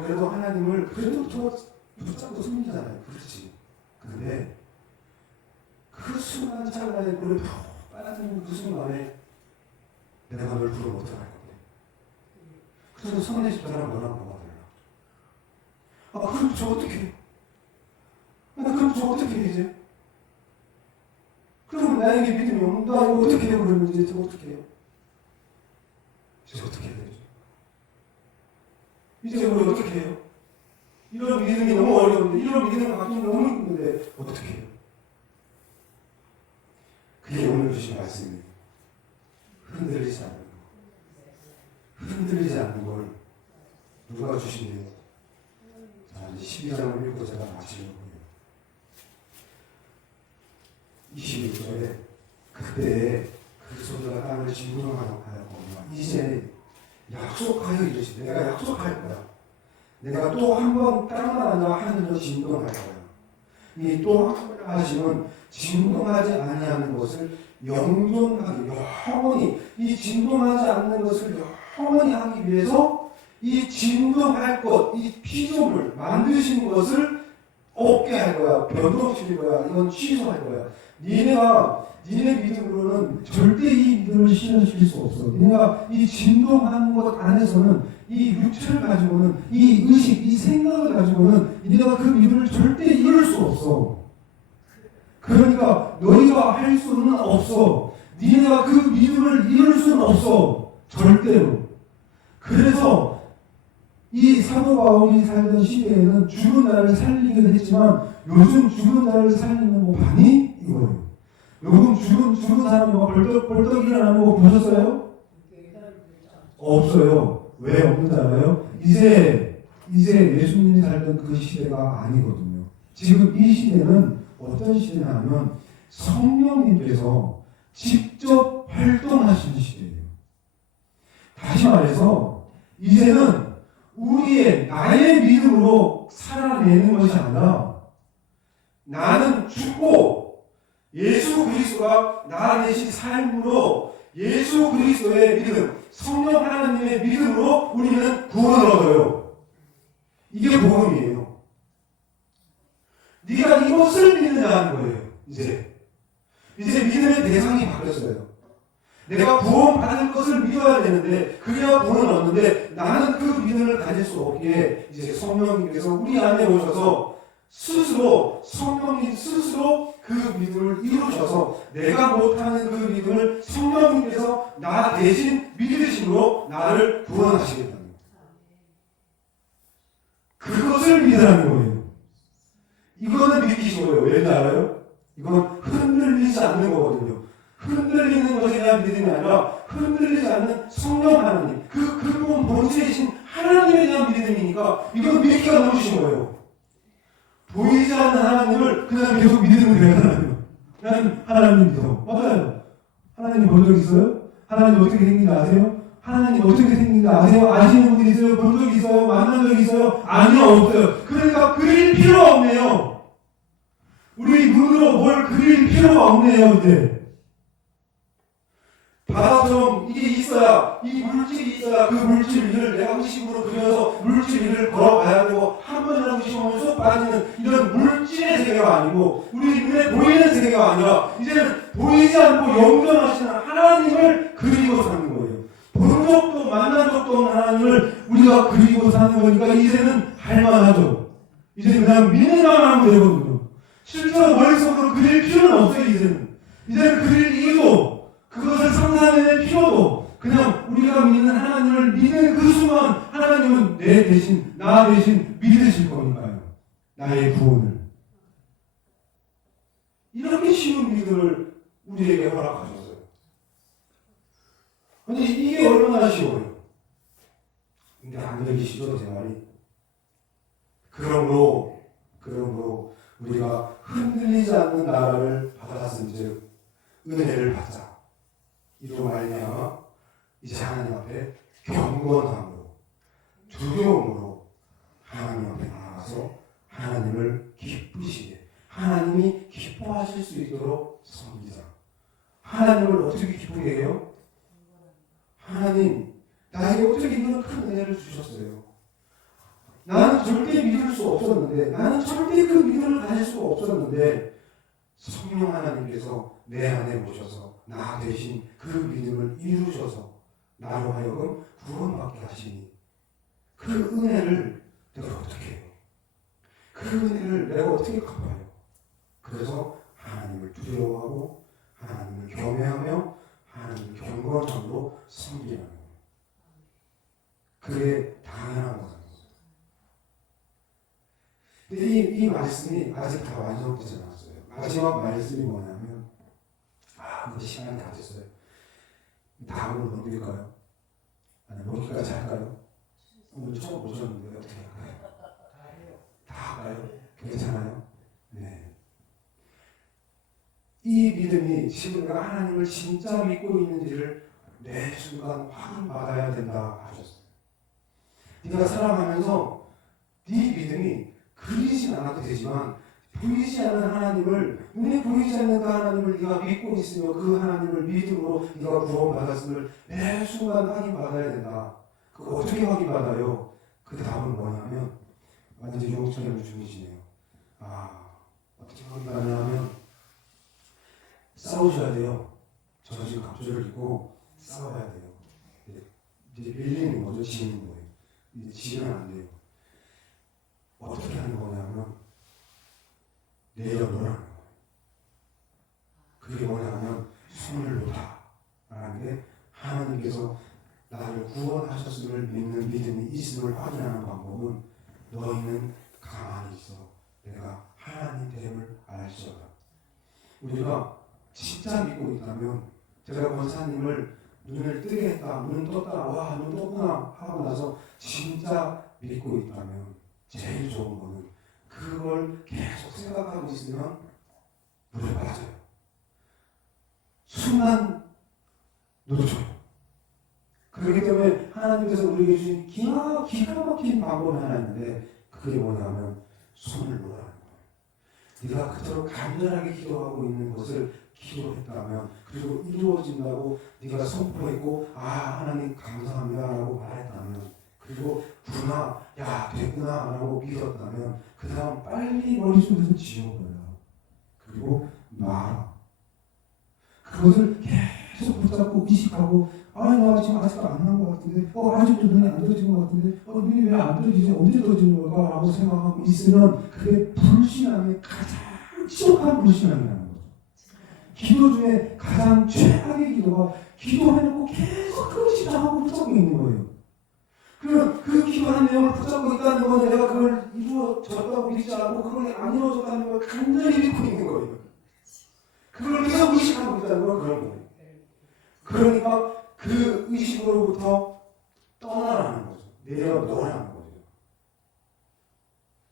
그래도 하나님을 그래도 붙잡고 섬기잖아요. 그렇지. 근데 그 순간 찰나에 물을 빨아들이는 그 순간에 내가 널 부르면 어떡할 건데. 그래서 선의 집사랑 너랑 뭐가 달라. 그럼 저 어떻게 해? 그럼 저 어떻게 해 이제? 그러면 나에게 믿음이 없는데 나 이거 어떻게 해? 그러면 이제 저 어떻게 해요? 이제 어떻게 해야 되죠? 이제 우리 어떻게 해요? 이런 믿음이 너무 어려운데, 이런 믿음을 갖기 너무 힘든데 어떻게 해요? 그게 오늘 주신 말씀이에요. 흔들리지 않는 거. 흔들리지 않는 걸 누가 주신대요? 자, 이제 12장을 읽고 제가 마치려고 해요. 26절에 그때 그 소리가 땅을 진동하여 이제 약속하여 이르시되, 내가 약속할 거야. 내가 또 한 번 땅만 아니라 하늘로 진동할 거야. 이 또 한 번 하시면 진동하지 아니하는 것을 영존하기, 영원히 이 진동하지 않는 것을 영원히 하기 위해서 이 진동할 것, 이 피조물 만드신 것을 없게 할 거야. 변동시킬 거야. 이건 취소할 거야. 니네 믿음으로는 절대 이 믿음을 실현시킬 수 없어. 니네가 이 진동하는 것 안에서는 이 육체를 가지고는, 이 의식, 이 생각을 가지고는 니네가 그 믿음을 절대 이룰 수 없어. 그러니까 너희가 할 수는 없어. 니네가 그 믿음을 이룰 수는 없어. 절대로. 그래서 이 사도 바울이 살던 시대에는 죽은 자를 살리기도 했지만 요즘 죽은 자를 살리는 거 많이 이거예요. 요즘 죽은 사람이 막 벌떡 일어나는 거 보셨어요? 없어요. 왜 없는지 알아요? 이제 예수님이 살던 그 시대가 아니거든요. 지금 이 시대는 어떤 시대냐면 성령님께서 직접 활동하시는 시대예요. 다시 말해서 이제는 나의 믿음으로 살아내는 것이 아니라 나는 죽고 예수 그리스도가 나 대신 삶으로 예수 그리스도의 믿음, 성령 하나님의 믿음으로 우리는 구원을 얻어요. 이게 복음이에요. 네가 이것을 믿느냐 하는 거예요. 이제 믿음의 대상이 바뀌었어요. 내가 구원 받을 것을 믿어야 되는데 그래야 구원을 얻는데 나는 그 믿음을 가질 수 없기에 이제 성령님께서 우리 안에 오셔서 성령님 스스로 그 믿음을 이루셔서 내가 못하는 그 믿음을 성령님께서 나 대신 믿으심으로 나를 구원하시겠다는 거예요. 그것을 믿으라는 거예요. 이거는 믿기 쉬워요. 왠지 알아요? 이건 흔들리지 않는 거거든요. 흔들리는 것에 대한 믿음이 아니라 흔들리지 않는 성령 하나님, 그분 본체이신 하나님에 대한 믿음이니까 이건 믿기가 너무 쉬운 거예요. 보이지 않는 하나님을 그냥 계속 믿으면 돼요. 하나님 믿어. 맞아요. 하나님 본 적 있어요? 하나님 어떻게 생긴지 아세요? 하나님 어떻게 생긴지 아세요? 아시는 분이 있어요? 본 적 있어요? 만난 적 있어요? 아니요, 없어요. 그러니까 그릴 필요가 없네요. 우리 눈으로 뭘 그릴 필요가 없네요, 이제. 바다처럼 이게 있어야, 이 물질이 있어야 그 물질 위를 내가 의식으로 그려서 물질 위를 걸어가야 되고 한 번이라도 의식하면 쏙 빠지는 이런 물질의 세계가 아니고 우리 눈에 보이는 세계가 아니라 이제는 보이지 않고 영존하시는 하나님을 그리고 사는 거예요. 본 적도 만난 적도 없는 하나님을 우리가 우리가 그리고 사는 거니까 이제는 할만하죠. 이제 그냥 믿는다만 하면 되거든요. 실제로 머릿속으로 그릴 필요는 없어요. 이제는 그릴 이유도 그것을 상상해낼 필요도 그냥 우리가 믿는 하나님을 믿는 그 순간 하나님은 내 대신 나 대신 믿으실 거니까요. 나의 구원을 이렇게 쉬운 믿음을 우리에게 허락하셨어요. 근데 이게 얼마나 쉬워요. 근데 안 들리시죠 제 말이. 그러므로 우리가 흔들리지 않는 나라를 받았은즉 은혜를 받자. 이로 말미암아 이제 하나님 앞에 경건함으로 두려움으로 하나님 앞에 나아가서 하나님을 기쁘시게 하나님이 기뻐하실 수 있도록 섬기자. 하나님을 어떻게 기쁘게 해요? 하나님 나에게 어떻게 이런 큰 은혜를 주셨어요. 나는 절대 믿을 수 없었는데 나는 절대 그 믿음을 가질 수가 없었는데 성령 하나님께서 내 안에 오셔서 나 대신 그 믿음을 이루셔서 나로 하여금 구원받게 하시니 그 은혜를 내가 어떻게 해요? 그 은혜를 내가 어떻게 갚아요? 그래서 하나님을 두려워하고 하나님을 경외하며 하나님을 경건함으로 섬기는 거예요. 그게 당연한 거잖아요. 근데 이 말씀이 아직 다 완성되지 않았어요. 마지막 말씀이 뭐냐면 근데 시간이 다 됐어요. 다음으로 넘길까요? 아니 넘기까지 할까요? 오늘 처음 오셨는데 어떻게 할까요? 다 할까요? 괜찮아요? 네. 이 믿음이 지금 내가 하나님을 진짜 믿고 있는지를 매 순간 확인받아야 된다 하셨어요. 네가 살아가면서 네 믿음이 그리진 않아도 되지만 보이지 않는 하나님을 눈에 보이지 않는 그 하나님을 네가 믿고 있으며 그 하나님을 믿음으로 네가 구원받았음을 매 순간 확인받아야 된다. 그거 어떻게 확인받아요? 그 답은 뭐냐면 완전히 용처럼 중이시네요. 어떻게 확인받냐면 싸우셔야 돼요. 저 지금 갑주를 입고 싸워야 돼요. 이제 밀리는 거죠. 지는 거예요. 이제 지면 안 돼요. 어떻게 하는 거냐면 내려놓으라는 거예요. 그게 뭐냐면 손을 놓다 라는 게 하나님께서 나를 구원하셨음을 믿는 믿음이 있음을 확인하는 방법은 너희는 가만히 있어 내가 하나님 됨을 알지어다. 우리가 진짜 믿고 있다면 제가 권사님을 눈을 뜨게 했다, 눈 떴다, 와, 눈 떴구나 하고 나서 진짜 믿고 있다면 제일 좋은 거는 그걸 계속 생각하고 있으면 물에 빠져요. 순간 놓쳐요. 그렇기 때문에 하나님께서 우리에게 주신 기가 막힌 방법이 하나 있는데 그게 뭐냐면 손을 놓으라는 거예요. 네가 그토록 간절하게 기도하고 있는 것을 기도했다면 그리고 이루어진다고 네가 선포했고 하나님 감사합니다 라고 말했다면 그리고 구나 야 됐구나 라고 믿었다면 그 다음 빨리 머릿속에서 지워버려요. 그리고 놔라. 그것을 계속 붙잡고 의식하고 나 지금 아직도 안 난 것 같은데 아직도 눈이 안 떠진 것 같은데 눈이 왜 안 떠지지? 언제 떠지는 걸까? 라고 생각하고 있으면 그게 불신앙의 가장 지독한 불신앙이라는 거죠. 기도 중에 가장 최악의 기도가 기도해놓고 계속 그걸 집착하고 붙잡고 있는 거예요. 그러면 그 기도한 내용을 붙잡고 있다는 건 내가 그걸 이루어졌다고 믿지 않고 그걸 안 이루어졌다는 걸 간절히 믿고 있는 거예요. 그걸 계속 의식하고 있다는 건 그런 거예요. 그러니까 그 의식으로부터 떠나라는 거죠. 내려놓으라는 거죠.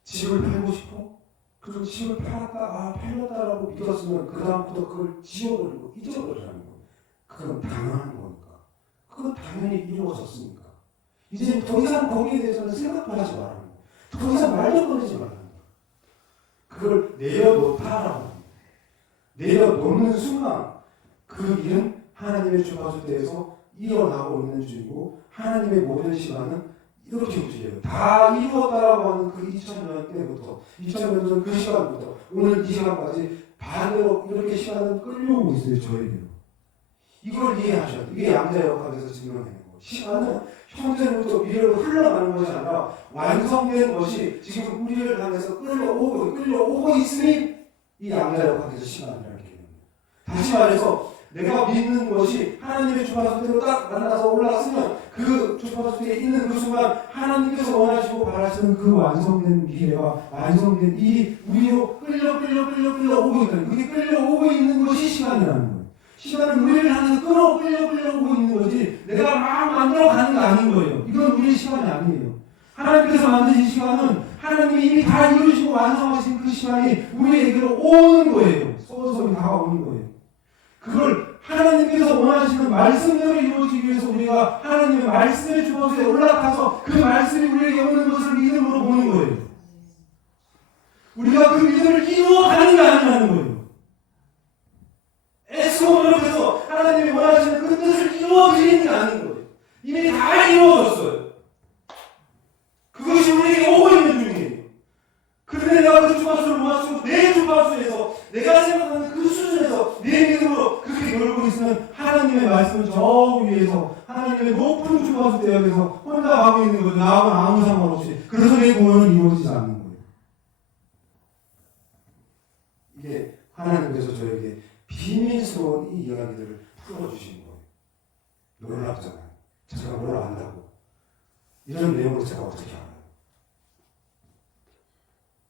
집을 팔고 싶어? 그리고 집을 팔렸다라고 믿었으면 그 다음부터 그걸 지워버리고 잊어버리라는 거예요. 그건 당연한 거니까. 그건 당연히 이루어졌으니까. 이제 더 이상 거기에 대해서는 생각도 하지 말라는 거예요. 더 이상 말도 꺼내지 말라는 거예요. 그걸 내려놓다라고 합니다. 내려놓는 순간 그 일은 하나님의 주파수대에서 일어나고 있는 중이고 하나님의 모든 시간은 이렇게 움직여요. 다 이루었다라고 하는 그 2000년 때부터 2000년 전 그 시간부터 오늘 이 시간까지 반대로 이렇게 시간은 끌려오고 있어요. 저에게는. 이걸 이해하셔야 돼요. 이게 양자 역학에서 증명되는 거예요. 시간은 현재로부터 미래로 흘러가는 것이 아니라 완성된 것이 지금 우리를 향해서 끌려오고 있으니 이 양자역 관계에서 시간이라는 개념입니다. 다시 말해서 내가 믿는 것이 하나님의 주파수대로 딱 만나서 올라갔으면 그 주파수대에 있는 그 순간 하나님께서 원하시고 바라시는 그 완성된 미래와 완성된 일이 우리로 끌려오고 있다. 그게 끌려오고 있는 것이 시간이라는 거예요. 시간은 우리를 향해서 끌려오고 있는 거지 내가 막 만들어가는 게 아닌 거예요. 이건 우리의 시간이 아니에요. 하나님께서 만드신 시간은 하나님이 이미 다 이루시고 완성하신 그 시간이 우리에게로 오는 거예요. 서서히 다가오는 거예요. 그걸 하나님께서 원하시는 말씀대로 이루어지기 위해서 우리가 하나님의 말씀의 주파수에 올라가서 그 말씀이 우리에게 오는 것을 믿음으로 보는 거예요. 우리가 그 믿음을 이루어가는 게 아니라는 거예요. 애쓰고 노력해서 하나님이 원하시는 그 뜻을 이루어드리는 게 아닌 거예요. 이미 다 이루어졌어요. 그것이 우리에게 오고 있는 중이에요. 그런데 내가 그 주파수를 모아주고 내 주파수에서 내가 생각하는 그 수준에서 내 믿음으로 그렇게 놀고 있으면 하나님의 말씀은 저 위에서 하나님의 높은 주파수 대역에서 혼자 가고 있는 거죠. 나하고는 아무 상관없이. 그래서 내 공연은 이루어지지 않는 거예요. 이게 하나님께서 저에게 비밀스러운 이 이야기들을 풀어주신 거예요. 놀랍잖아요. 제가 뭘 안다고. 이런 내용을 제가 어떻게 알아요?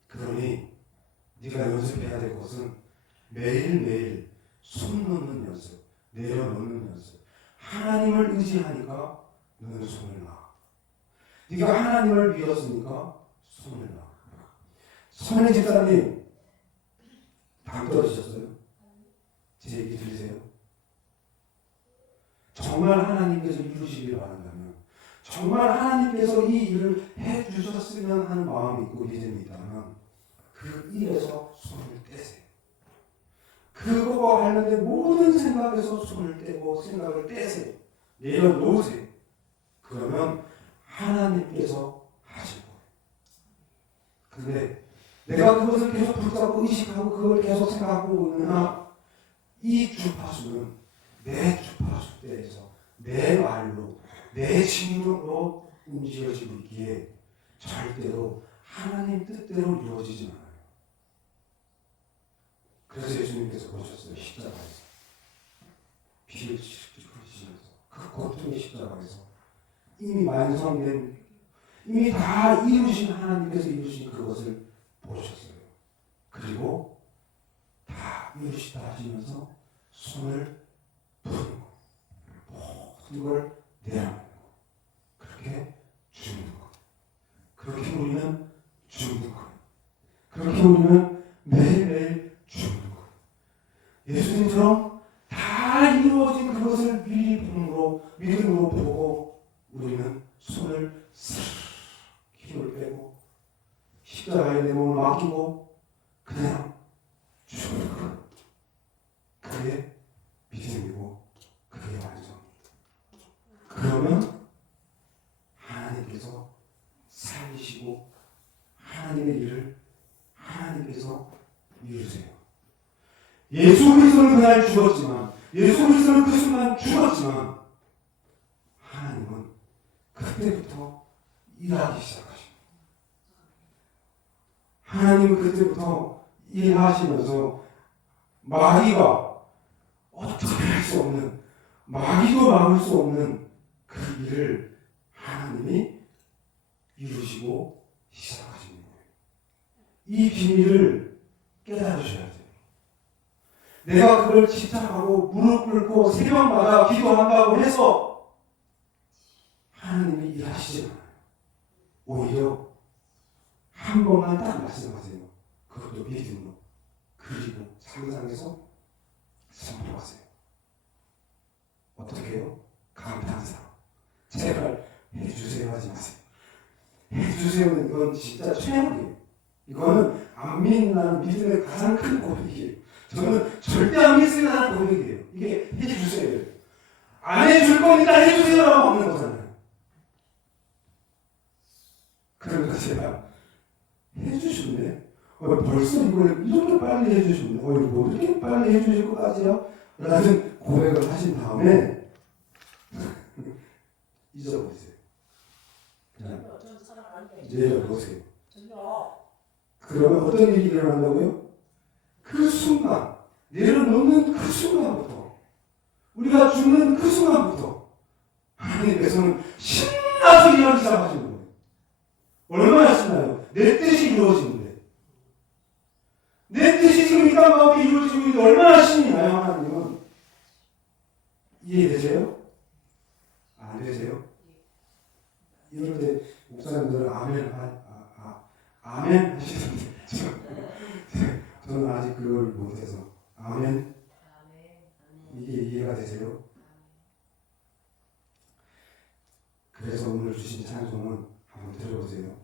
그러니 네가 연습해야 될 것은 매일매일 손 놓는 연습, 내려놓는 연습. 하나님을 의지하니까 너는 손을 놔. 네가 하나님을 믿었으니까 손을 놔. 선의 집사님 당 떨어지셨어요? 제 얘기 들리세요? 정말 하나님께서 이루시길 바란다면, 정말 하나님께서 이 일을 해주셨으면 하는 마음이 있고 믿음이 있다면 그 일에서 손을 떼세요. 그거와 관련된 모든 생각에서 손을 떼고 생각을 떼세요. 내려놓으세요. 그러면 하나님께서 하실 거예요. 근데 내가 그것을 계속 붙잡고 의식하고 그걸 계속 생각하고 있느냐, 이 주파수는 내 주파수대에서 내 말로 내 진로로 움직여지고 있기에 절대로 하나님 뜻대로 이루어지지 않아요. 그래서 예수님께서 보셨어요. 십자가에서 피를 흘리시면서 그 고통의 십자가에서 이미 완성된, 이미 다 이루신 하나님께서 이루신 그것을 보셨어요. 그리고 다 이루시다 하시면서 손을 푸는 거, 모든 걸 내려놓는 거, 그렇게 죽는 거, 그렇게 우리는 죽는 거, 그렇게 우리는 매일매일 죽는 거. 예수님처럼 다 이루어진 그것을 미리 믿음으로 보고 우리는 손을 싹 힘을 빼고 십자가에 내 몸을 맡기고 그냥 죽는 것. 그게 믿음이고 그게 완성입니다. 그러면 하나님께서 살리시고 하나님의 일을 하나님께서 이루세요. 예수 그리스도는 그날 죽었지만, 예수 그리스도는 그 순간 죽었지만 하나님은 그때부터 일하기 시작하십니다. 하나님은 그때부터 일하시면서 마귀가 어떻게 할 수 없는, 마귀도 막을 수 없는 그 일을 하나님이 이루시고 시작하시는 거예요. 이 비밀을 깨달으셔야 돼요. 내가 그걸 집착하고 무릎 꿇고 새벽마다 기도한다고 해서 하나님이 일하시지 않아요. 오히려 한 번만 딱 말씀하세요. 그것도 믿음으로. 그리고 상상해서 선포하세요. 어떻게 해요? 감탄사. 제발 해주세요 하지 마세요. 해주세요는 이건 진짜 최악이에요. 이거는 안 믿는다는 믿음의 가장 큰 고백이에요. 저는 절대 안 믿으면 하는 고백이에요. 이게 해주세요. 안 해줄 거니까 해주세요라고 하는 거잖아요. 그러니까 제가 해주시네. 벌써 이걸 이렇게 빨리 해주시네. 뭐 이렇게 빨리 해주실 것까지요? 라는 고백을 하신 다음에 잊어버리세요. 그냥 전 사람 안 돼. 내려놓으세요. 전혀. 그러면 어떤 일이 일어난다고요? 그 순간, 내려놓는 그 순간부터, 우리가 죽는 그 순간부터 하나님께서는 신나서 일하기 시작하시는 거예요. 얼마나 신나요? 내 뜻이 이루어지는데, 내 뜻이 지금 이 땅 가운데 이루어지고 있는데 얼마나 신이 나요, 하나님은? 이해되세요? 안 되세요? 이럴 때 목사님들은 아멘 하시는데 저는 아직 그걸 못해서 아멘. 이게 이해가 되세요? 그래서 오늘 주신 찬송은 한번 들어보세요.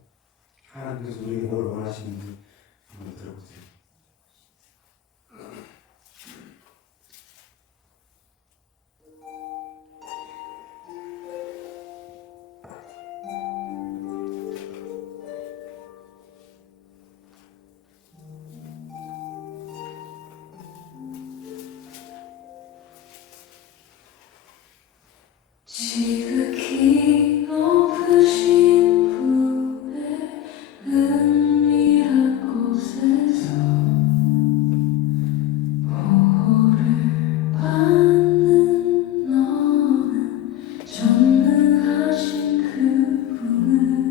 하나님께서 우리에게 뭘 원하시는지 한번 들어보세요. 지극히 높으신 분의 은밀한 곳에서 보호를 받는 너는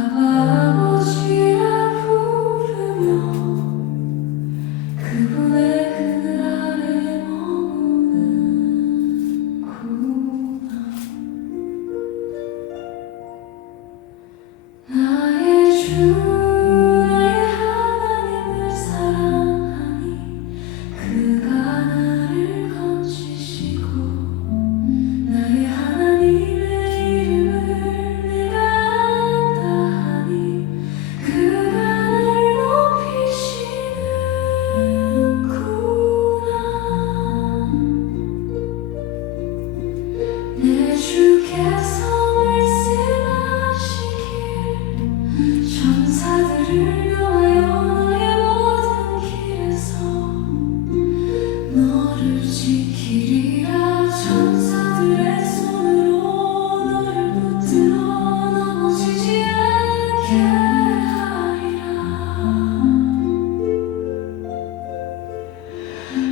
전능하신 그분을 아버지라 부르며 그분의 그늘 아래 나의 주 나의 하나님을 사랑하니 그가 나를 건지시고 나의 하나님의 이름을 내가 안다 하니 그가 나를 높이시는구나. 내 주께서 천사들을 명하여 너의 모든 길에서 너를 지키리라. 천사들의 손으로 너를 붙들어 넘어지지 않게 하리라.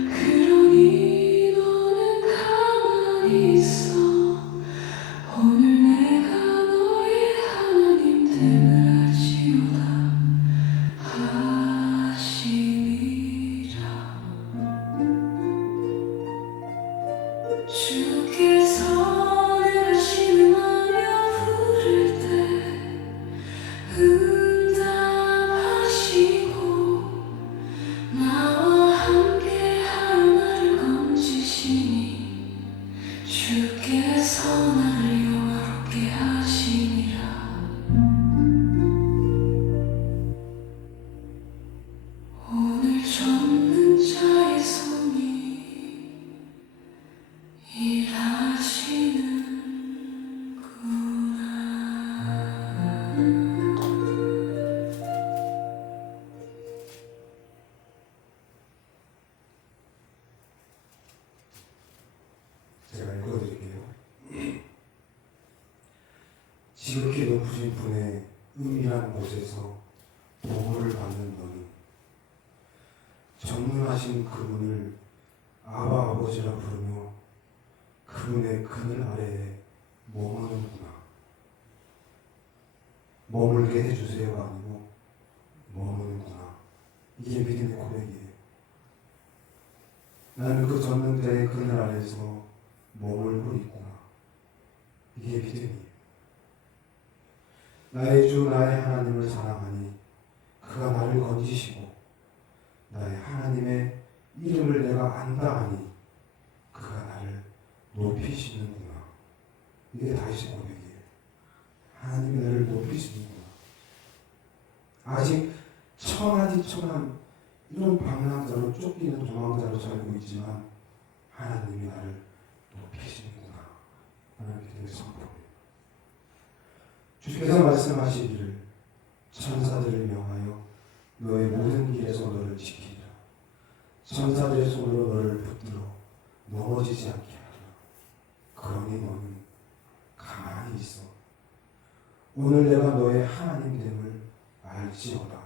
그러니 너는 가만히 있어. 오늘 내가 너의 하나님 됨을 주께서 내가 신음하며 부를 때 응답하시고 나와 함께하여 나를 건지시니 주께서 나를 영화롭게 하시니라. 오늘 젖는 자의 손이 일하시는구나. 제가 읽어드릴게요. 지극히 높으신 분의 은밀한 곳에서 보호를 받는 너는 전능하신 그분을 아바 아버지라 부르며 그분의 그늘 아래에 머무는구나. 머물게 해주세요가 아니고 머무는구나. 이게 믿음의 고백이에요. 나는 그 전능자의 그늘 아래에서 머물고 있구나. 이게 믿음이에요. 나의 주 나의 하나님을 사랑하니 그가 나를 건지시고 나의 하나님의 이름을 내가 안다 하니 그가 나를 높이시는구나. 이게 다윗의 고백이에요. 하나님이 나를 높이시는구나. 아직 천하디천한 이런 방랑자로 쫓기는 도망자로 살고 있지만 하나님이 나를 높이시는구나. 하나님의 믿음의 선포예요. 주께서 말씀하시기를 천사들을 명하여 너의 모든 길에서 너를 지키리라. 천사들의 손으로 너를 붙들어 넘어지지 않게 하리라. 그러니 너는 오늘 내가 너의 하나님 됨을 알지어다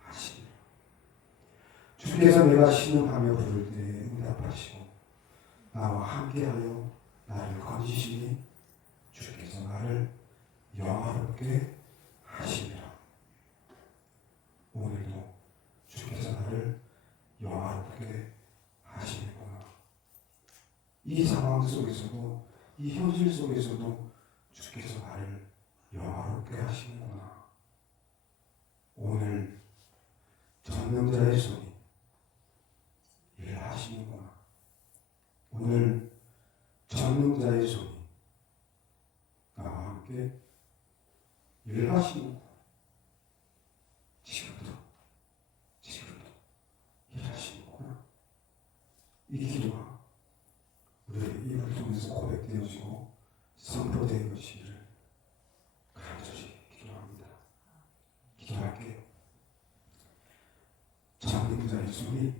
하시니 주께서 내가 신음하며 부를 때 응답하시고 나와 함께하여 나를 건지시니 주께서 나를 영화롭게 하시니라. 오늘도 주께서 나를 영화롭게 하시는구나. 이 상황 속에서도 이 현실 속에서도 주께서 나를 영화롭게 하시는구나. 오늘 전능자의 손이 일하시는구나. 오늘 전능자의 손이 나와 함께 일하시는구나. 지금도 일하시는구나. 이 기도가 우리의 입을 통해서 고백되어지고 선포되는 것이기를 간절히 기도합니다. 기도할게요. 전능자의 손이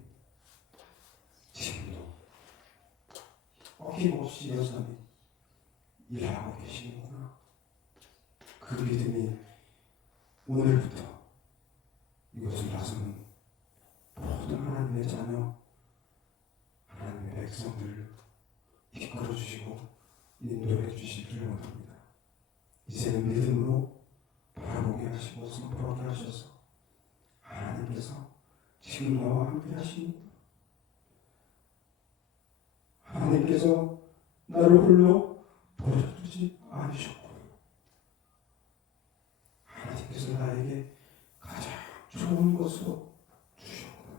지금도 어김없이 여전히 일하고 계시는구나. 그 믿음이 오늘부터 이것을 나서는 모든 하나님의 자녀, 하나님의 백성들을 이끌어 주시고 인도해 주시기를 원합니다. 이제는 믿음으로 바라보게 하시고 선포하게 하셔서 하나님께서 지금 나와 함께 하십니다. 하나님께서 나를 홀로 버려두지 않으셨고요. 하나님께서 나에게 가장 좋은 것으로 주셨고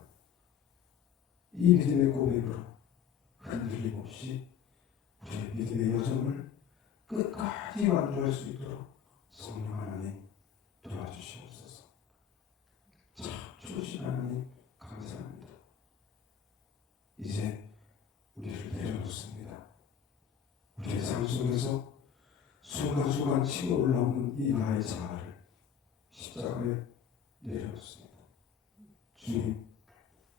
이 믿음의 고백으로 흔들림 없이 우리의 믿음의 여정을 끝까지 완주할 수 있도록 성령 하나님 도와주시옵소서. 참 좋으신 하나님 감사합니다. 이제 우리를 내려놓습니다. 우리의 삶 속에서 순간순간 치고 올라오는 이 나의 자아를 십자가에 내려놓습니다. 주님,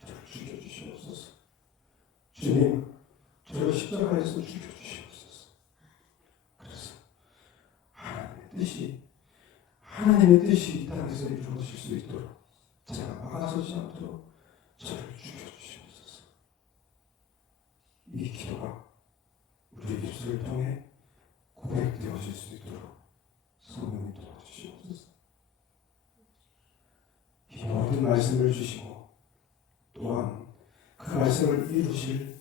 저를 죽여주시옵소서. 주님, 저를 십자가에서 죽여주시옵소서. 그래서 하나님의 뜻이 이 땅에서 이루어질 수 있도록 제가 막아서지 않도록 저를 죽여주시옵소서. 이 기도가 우리의 입술을 통해 고백되어질 수 있도록 성령님 도와주시옵소서. 이 모든 말씀을 주시고 또한 그 말씀을 이루실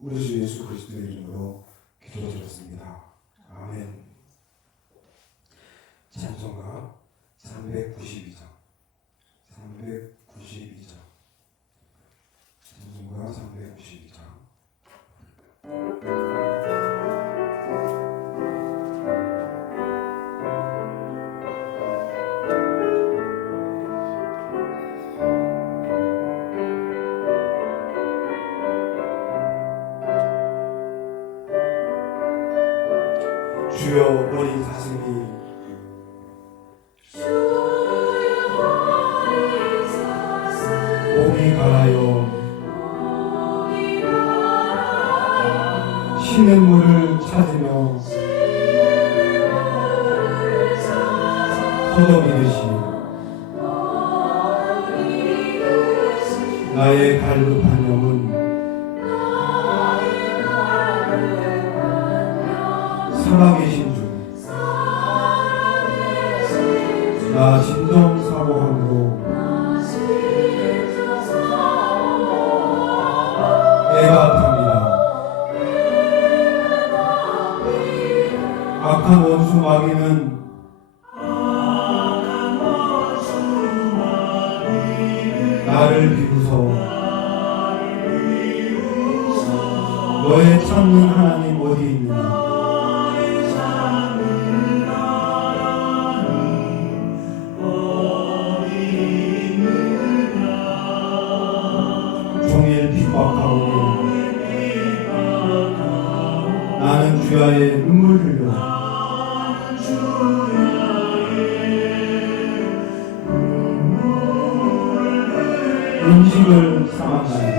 우리 주 예수 그리스도의 이름으로 기도드렸습니다. 아멘. 찬송가 392장 찬송가 392장 주여 어린 사슴이 목이 갈아요 쉬는 물을 찾으며 소돔이듯이 나의 갈급한 영은 살아계신 주 나 진정 사모함으로 애가 탑니다. 악한 원수 마귀는 나를 비웃어 너의 찾는 하나님 어디 있느냐. 종일 핍박하고 나는 주야의 눈물 흘려 음식을 삼았나이다.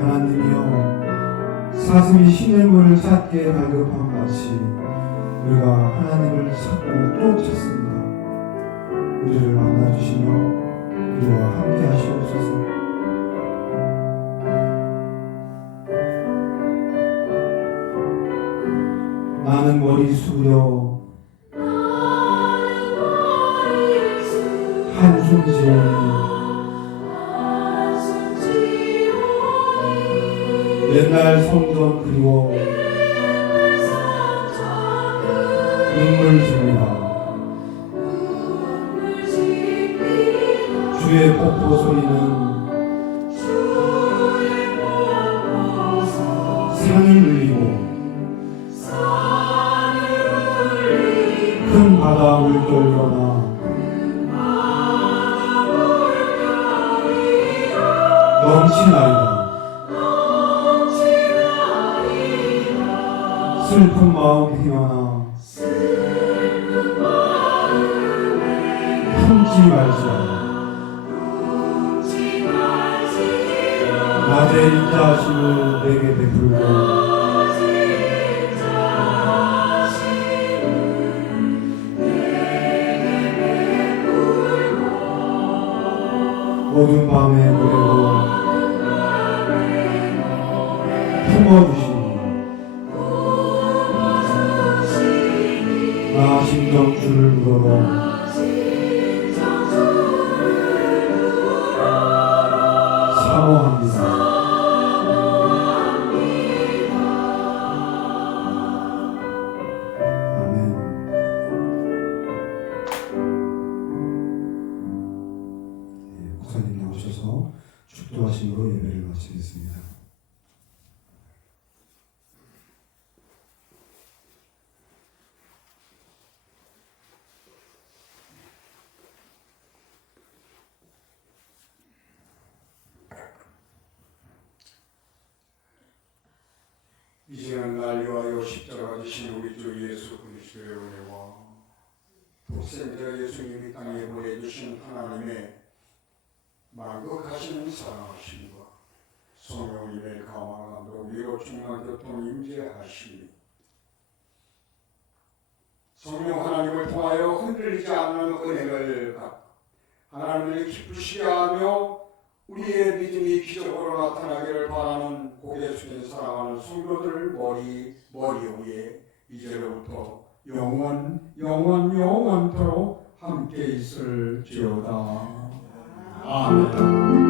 하나님이 사슴이 시냇물을 찾게 발급한 같이 우리가 하나님을 찾고 또 찾습니다. 우리를 만나주시며 우리와 함께 하시옵소서. 나는 머리 숙여 한숨 지으니 옛날 성전 그리워 눈물 집니다. 주의 폭포 소리는 산을 울리고 큰 바다 물결 일어나 넘치나이다. 슬픈 마음 희망아 품지 말지어다. 낮에 인자하심을 내게 베풀고 어두운 밤의 노래로 품어주시니 나 심정 주를 물어라. 사모합니다. 목사님 나오셔서 축도하심으로 예배를 마치겠습니다. 이제는 날 위하여 십자가 지신 우리 주 예수 그리스도의 은혜와 독생자 예수님이 땅에 보내주신 하나님의 만극하시는 사랑하심과 성령님의 감화감도 위로 충만 교통 임재하시니 성령 하나님을 통하여 흔들리지 않는 은혜를 갖고 하나님을 기쁘시게 하며 우리의 믿음이 기적으로 나타나기를 바라는 고개 숙인 사랑하는 성도들 머리 위에 이제로부터 영원토록 함께 있을지어다. 아멘.